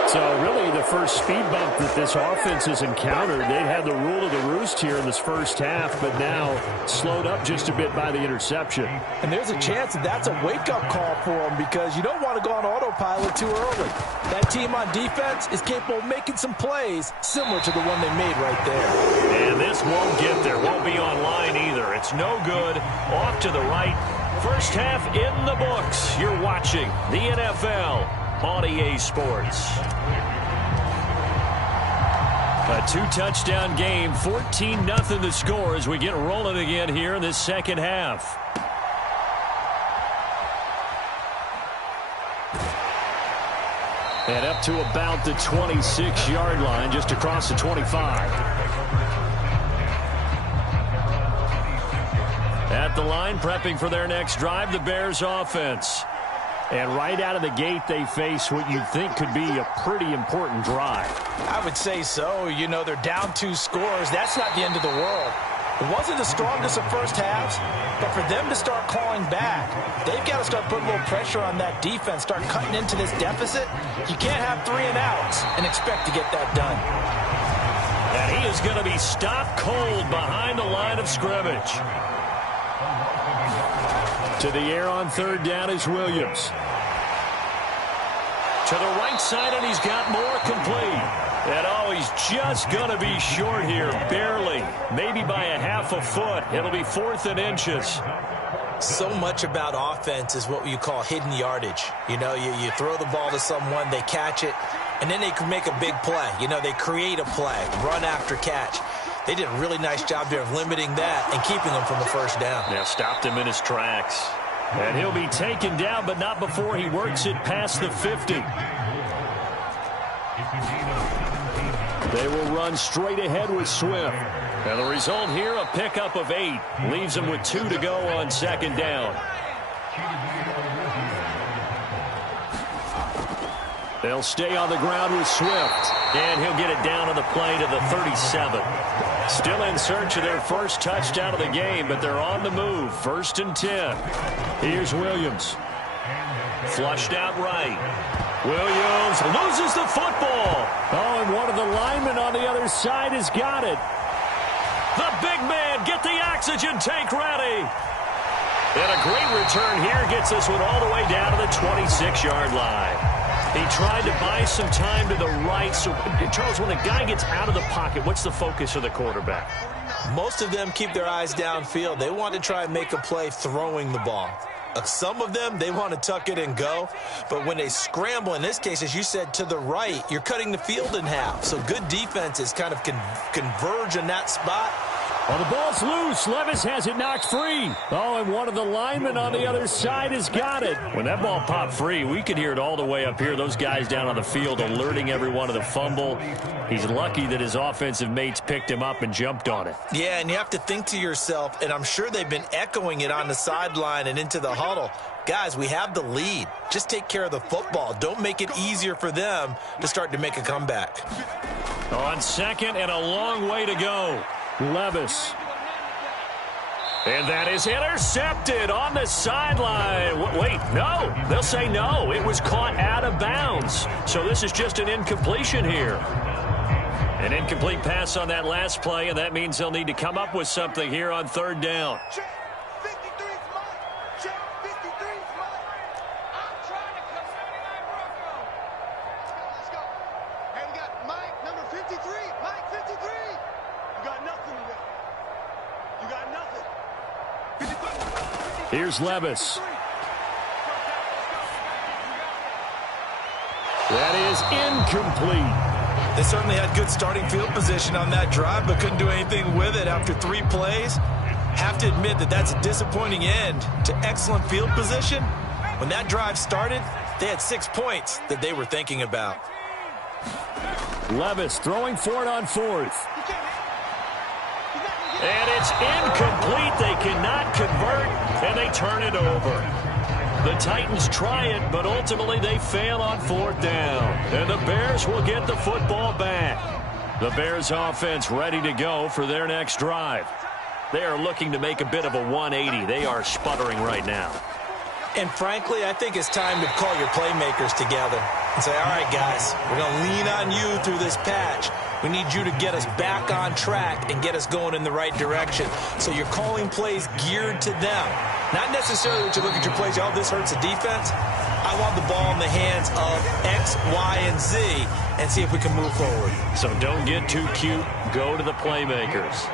So really the first speed bump that this offense has encountered. They'd had the rule of the roost here in this first half, but now slowed up just a bit by the interception. And there's a chance that that's a wake-up call for them, because you don't want to go on autopilot too early. That team on defense is capable of making some plays similar to the one they made right there. And this won't get there. Won't be online either. It's no good. Off to the right. First half in the books. You're watching the NFL on EA Sports. A 2-touchdown game, 14-0 the score as we get rolling again here in this second half. And up to about the 26-yard line, just across the 25. At the line, prepping for their next drive, the Bears offense. And right out of the gate, they face what you'd think could be a pretty important drive. I would say so. You know, they're down 2 scores. That's not the end of the world. It wasn't the strongest of first halves, but for them to start clawing back, they've got to start putting a little pressure on that defense, start cutting into this deficit. You can't have 3 and outs and expect to get that done. And he is going to be stopped cold behind the line of scrimmage. To the air on 3rd down is Williams. To the right side, and he's got more complete. And oh, he's just going to be short here, barely. Maybe by a half a foot. It'll be 4th and inches. So much about offense is what you call hidden yardage. You know, you throw the ball to someone, they catch it, and then they can make a big play. You know, they create a play, run after catch. They did a really nice job there of limiting that and keeping him from a first down. Yeah, stopped him in his tracks. And he'll be taken down, but not before he works it past the 50. They will run straight ahead with Swift. And the result here, a pickup of 8. Leaves them with 2 to go on 2nd down. They'll stay on the ground with Swift. And he'll get it down on the play to the 37. Still in search of their first touchdown of the game, but they're on the move. 1st and 10. Here's Williams. Flushed out right. Williams loses the football. Oh, and one of the linemen on the other side has got it. The big man, get the oxygen tank ready. And a great return here gets this one all the way down to the 26-yard line. He tried to buy some time to the right. So, Charles, when a guy gets out of the pocket, what's the focus of the quarterback? Most of them keep their eyes downfield. They want to try and make a play throwing the ball. Some of them, they want to tuck it and go. But when they scramble, in this case, as you said, to the right, you're cutting the field in half. So good defenses kind of converge in that spot. Well, the ball's loose. Levis has it knocked free. Oh, and one of the linemen on the other side has got it. When that ball popped free, we could hear it all the way up here. Those guys down on the field alerting everyone of the fumble. He's lucky that his offensive mates picked him up and jumped on it. Yeah, and you have to think to yourself, and I'm sure they've been echoing it on the sideline and into the huddle. Guys, we have the lead. Just take care of the football. Don't make it easier for them to start to make a comeback. On second and a long way to go. Levis. And that is intercepted on the sideline. Wait, no. They'll say no. It was caught out of bounds. So this is just an incompletion here. An incomplete pass on that last play, and that means they'll need to come up with something here on third down. Here's Levis. That is incomplete. They certainly had good starting field position on that drive, but couldn't do anything with it after 3 plays. Have to admit that that's a disappointing end to excellent field position. When that drive started, they had 6 points that they were thinking about. Levis throwing for it on fourth. And it's incomplete. They cannot convert, and they turn it over. The Titans try it, but ultimately they fail on fourth down. And the Bears will get the football back. The Bears offense ready to go for their next drive. They are looking to make a bit of a 180. They are sputtering right now. And frankly, I think it's time to call your playmakers together and say, all right, guys, we're going to lean on you through this patch. We need you to get us back on track and get us going in the right direction. So you're calling plays geared to them. Not necessarily that you look at your plays, oh, this hurts the defense. I want the ball in the hands of X, Y, and Z and see if we can move forward. So don't get too cute. Go to the playmakers.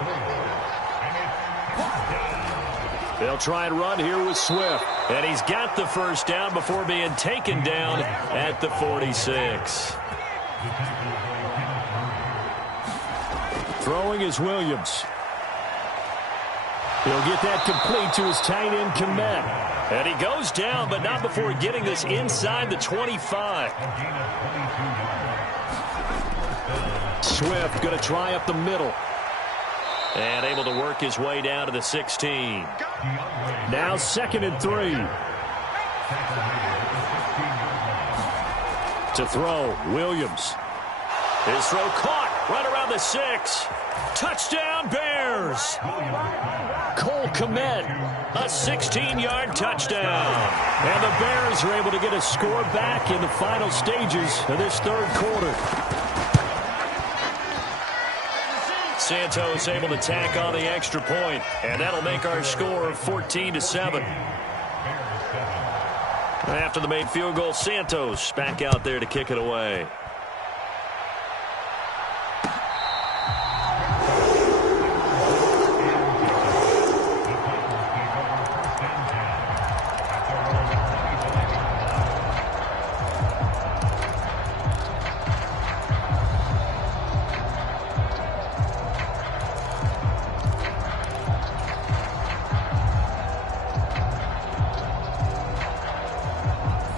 They'll try and run here with Swift. And he's got the first down before being taken down at the 46. Throwing is Williams. He'll get that complete to his tight end, Komet. And he goes down, but not before getting this inside the 25. Swift going to try up the middle. And able to work his way down to the 16. Now 2nd and 3. To throw, Williams. His throw caught right around the 6. Touchdown, Bears. Cole Komet, a 16-yard touchdown. And the Bears are able to get a score back in the final stages of this third quarter. Santos able to tack on the extra point, and that'll make our score 14-7. After the made field goal, Santos back out there to kick it away.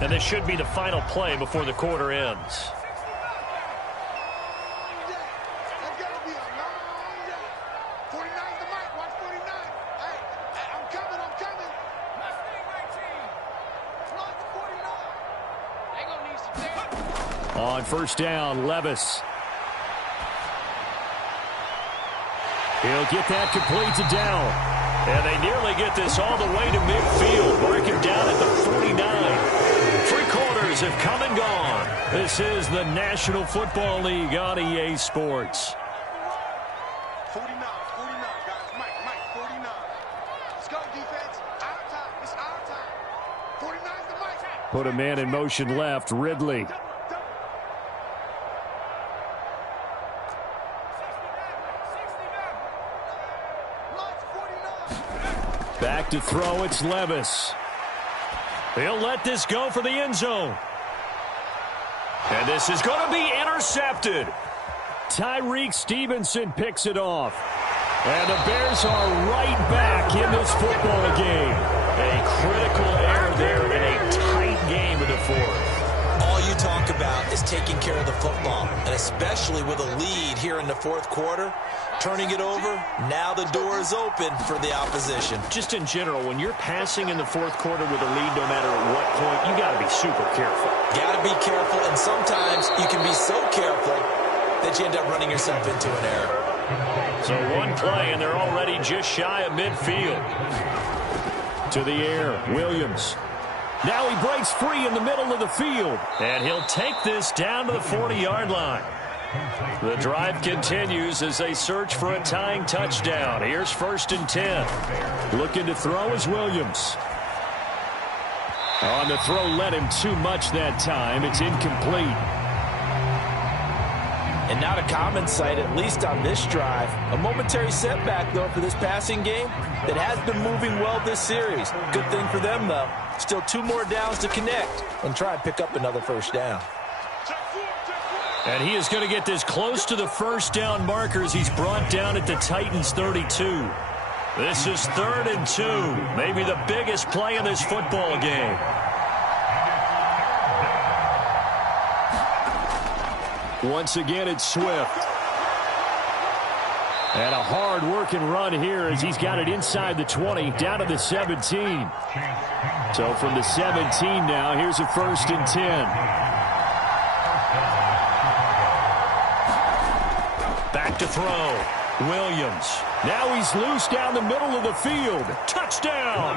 And this should be the final play before the quarter ends. On first down, Levis. He'll get that complete to Dell. And they nearly get this all the way to midfield. Mark him down at the 49. 3 quarters have come and gone. This is the National Football League on EA Sports. 49, guys. Mike, 49. Let's go, defense. Our time. It's our time. 49's the Mike. Put a man in motion left, Ridley. Back to throw, it's Levis. He'll let this go for the end zone. And this is going to be intercepted. Tyreek Stevenson picks it off. And the Bears are right back in this football game. A critical error there in a tight game in the fourth. All you talk about is taking care of the football, and especially with a lead here in the fourth quarter, turning it over, now the door is open for the opposition. Just in general, when you're passing in the fourth quarter with a lead, no matter at what point, you got to be super careful. Got to be careful, and sometimes you can be so careful that you end up running yourself into an error. So one play, and they're already just shy of midfield. To the air, Williams. Now he breaks free in the middle of the field. And he'll take this down to the 40-yard line. The drive continues as they search for a tying touchdown. Here's 1st and 10. Looking to throw is Williams. On the throw, led him too much that time. It's incomplete. And not a common sight, at least on this drive. A momentary setback, though, for this passing game that has been moving well this series. Good thing for them, though. Still 2 more downs to connect and try and pick up another first down. And he is going to get this close to the first down markers. He's brought down at the Titans' 32. This is 3rd and 2. Maybe the biggest play in this football game. Once again, it's Swift. And a hard-working run here as he's got it inside the 20, down to the 17. So from the 17 now, here's a 1st and 10. Back to throw. Williams. Now he's loose down the middle of the field. Touchdown!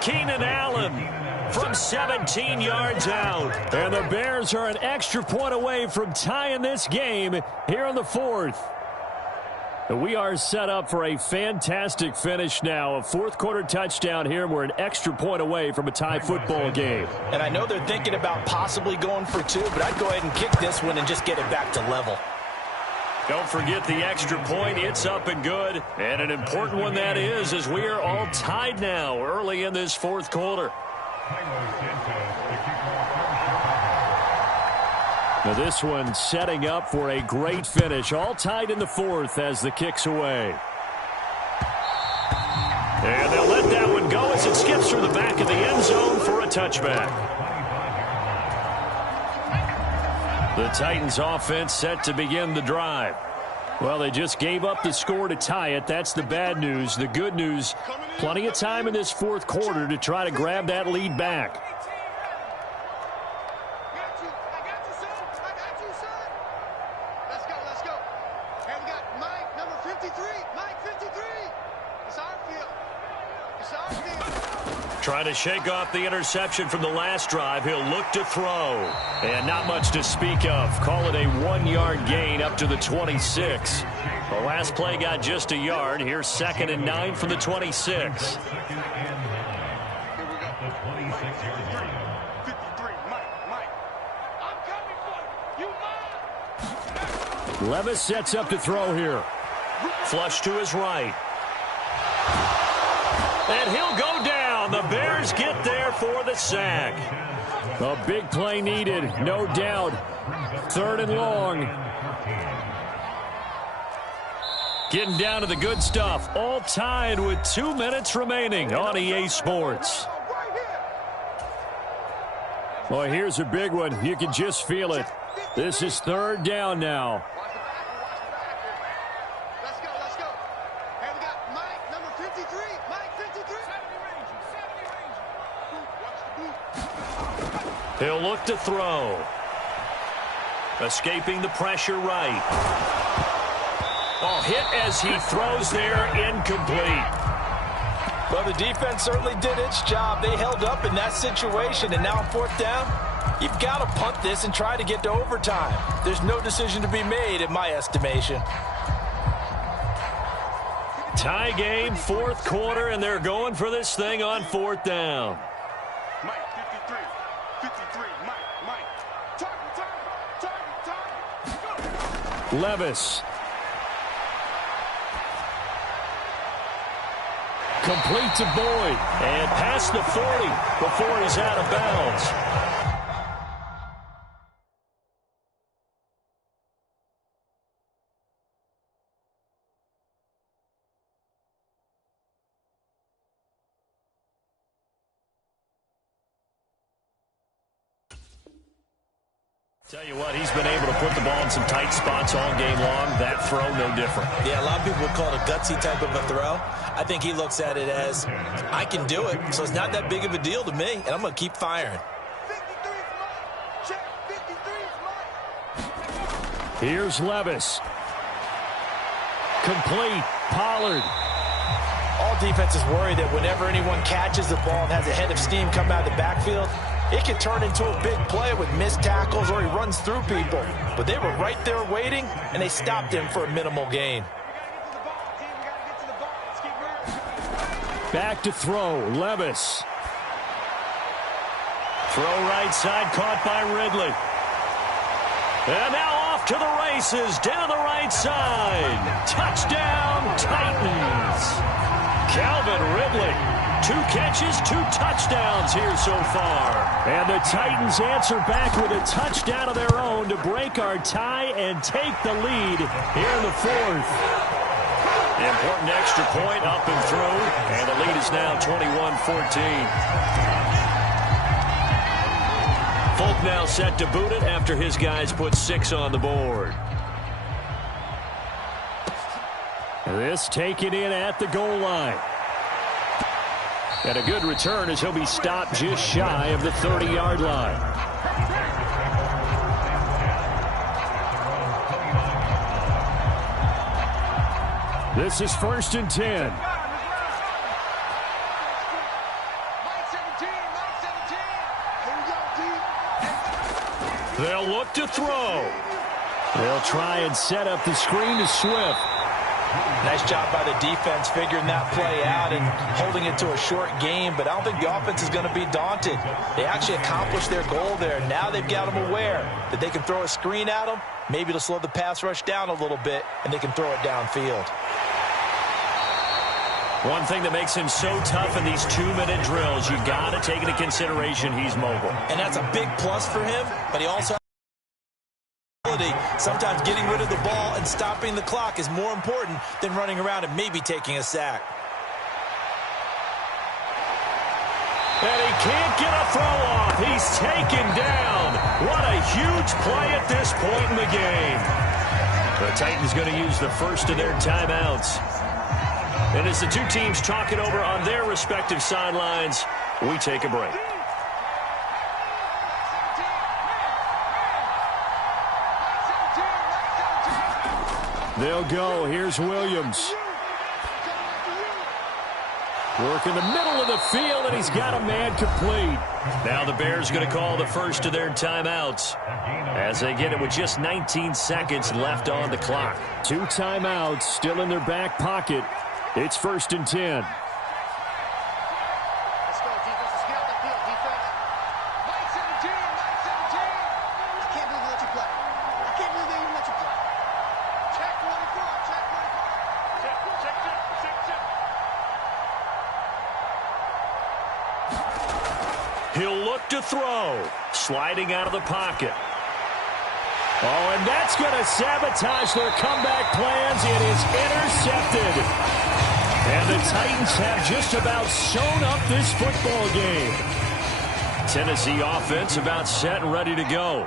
Keenan Allen from 17 yards out. And the Bears are an extra point away from tying this game here in the fourth. We are set up for a fantastic finish now. A fourth quarter touchdown here. We're an extra point away from a tie football game. And I know they're thinking about possibly going for 2, but I'd go ahead and kick this one and just get it back to level. Don't forget the extra point. It's up and good. And an important one that is, as we are all tied now early in this fourth quarter. Now this one setting up for a great finish. All tied in the fourth as the kick's away. And they'll let that one go as it skips through the back of the end zone for a touchback. The Titans offense set to begin the drive. Well, they just gave up the score to tie it. That's the bad news. The good news, plenty of time in this fourth quarter to try to grab that lead back. Trying to shake off the interception from the last drive. He'll look to throw. And not much to speak of. Call it a 1-yard gain up to the 26. The last play got just a yard. Here's 2nd and 9 from the 26. Levis sets up to throw here. Flush to his right. And he'll go down. The Bears get there for the sack. A big play needed, no doubt. 3rd and long. Getting down to the good stuff. All tied with 2 minutes remaining on EA Sports. Well, here's a big one. You can just feel it. This is 3rd down now. He'll look to throw. Escaping the pressure right. Oh, hit as he throws there, incomplete. Well, the defense certainly did its job. They held up in that situation, and now on 4th down, you've got to punt this and try to get to overtime. There's no decision to be made in my estimation. Tie game, 4th quarter, and they're going for this thing on 4th down. Levis. Complete to Boyd. And past the 40 before he's out of bounds. Tell you what, he's been able to put the ball in some tight spots all game long. That throw, no different. Yeah, a lot of people would call it a gutsy type of a throw. I think he looks at it as, I can do it, so it's not that big of a deal to me, and I'm going to keep firing. Here's Levis. Complete. Pollard. All defenses worry that whenever anyone catches the ball and has a head of steam come out of the backfield, it can turn into a big play with missed tackles or he runs through people. But they were right there waiting, and they stopped him for a minimal gain. Back to throw. Levis. Throw right side, caught by Ridley. And now off to the races, down the right side. Touchdown, Titans. Calvin Ridley. 2 catches, 2 touchdowns here so far. And the Titans answer back with a touchdown of their own to break our tie and take the lead here in the 4th. The important extra point up and through, and the lead is now 21-14. Folk now set to boot it after his guys put 6 on the board. This taken in at the goal line. And a good return as he'll be stopped just shy of the 30-yard line. This is 1st and 10. They'll look to throw. They'll try and set up the screen to Swift. Nice job by the defense figuring that play out and holding it to a short game, but I don't think the offense is going to be daunted. They actually accomplished their goal there. Now they've got them aware that they can throw a screen at them, maybe to slow the pass rush down a little bit, and they can throw it downfield. One thing that makes him so tough in these 2-minute drills, you got to take into consideration he's mobile. And that's a big plus for him, but he also sometimes getting rid of the ball and stopping the clock is more important than running around and maybe taking a sack. And he can't get a throw off. He's taken down. What a huge play at this point in the game. The Titans going to use the first of their timeouts. And as the two teams talk it over on their respective sidelines, we take a break. They'll go. Here's Williams. Work in the middle of the field, and he's got a man complete. Now the Bears going to call the first of their timeouts as they get it with just 19 seconds left on the clock. 2 timeouts still in their back pocket. It's 1st and 10. Let's go, defense. Let's get out the field, defense. 9-17, 9-17. I can't believe they let you play. I can't believe they even let you play. Check 44, check 44. Check. He'll look to throw. Sliding out of the pocket. Oh, and that's going to sabotage their comeback plans. It is intercepted. And the Titans have just about sewn up this football game. Tennessee offense about set and ready to go.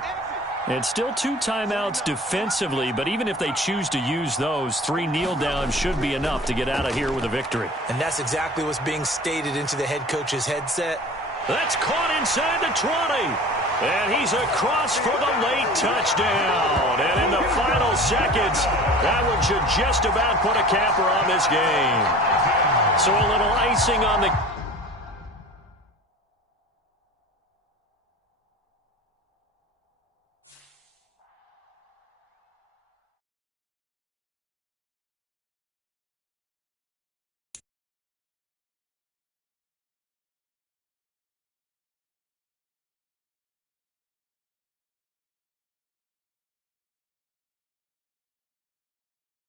And still 2 timeouts defensively, but even if they choose to use those, 3 kneel downs should be enough to get out of here with a victory. And that's exactly what's being stated into the head coach's headset. That's caught inside the 20. And he's across for the late touchdown. And in the final seconds, that one should just about put a capper on this game. So a little icing on the...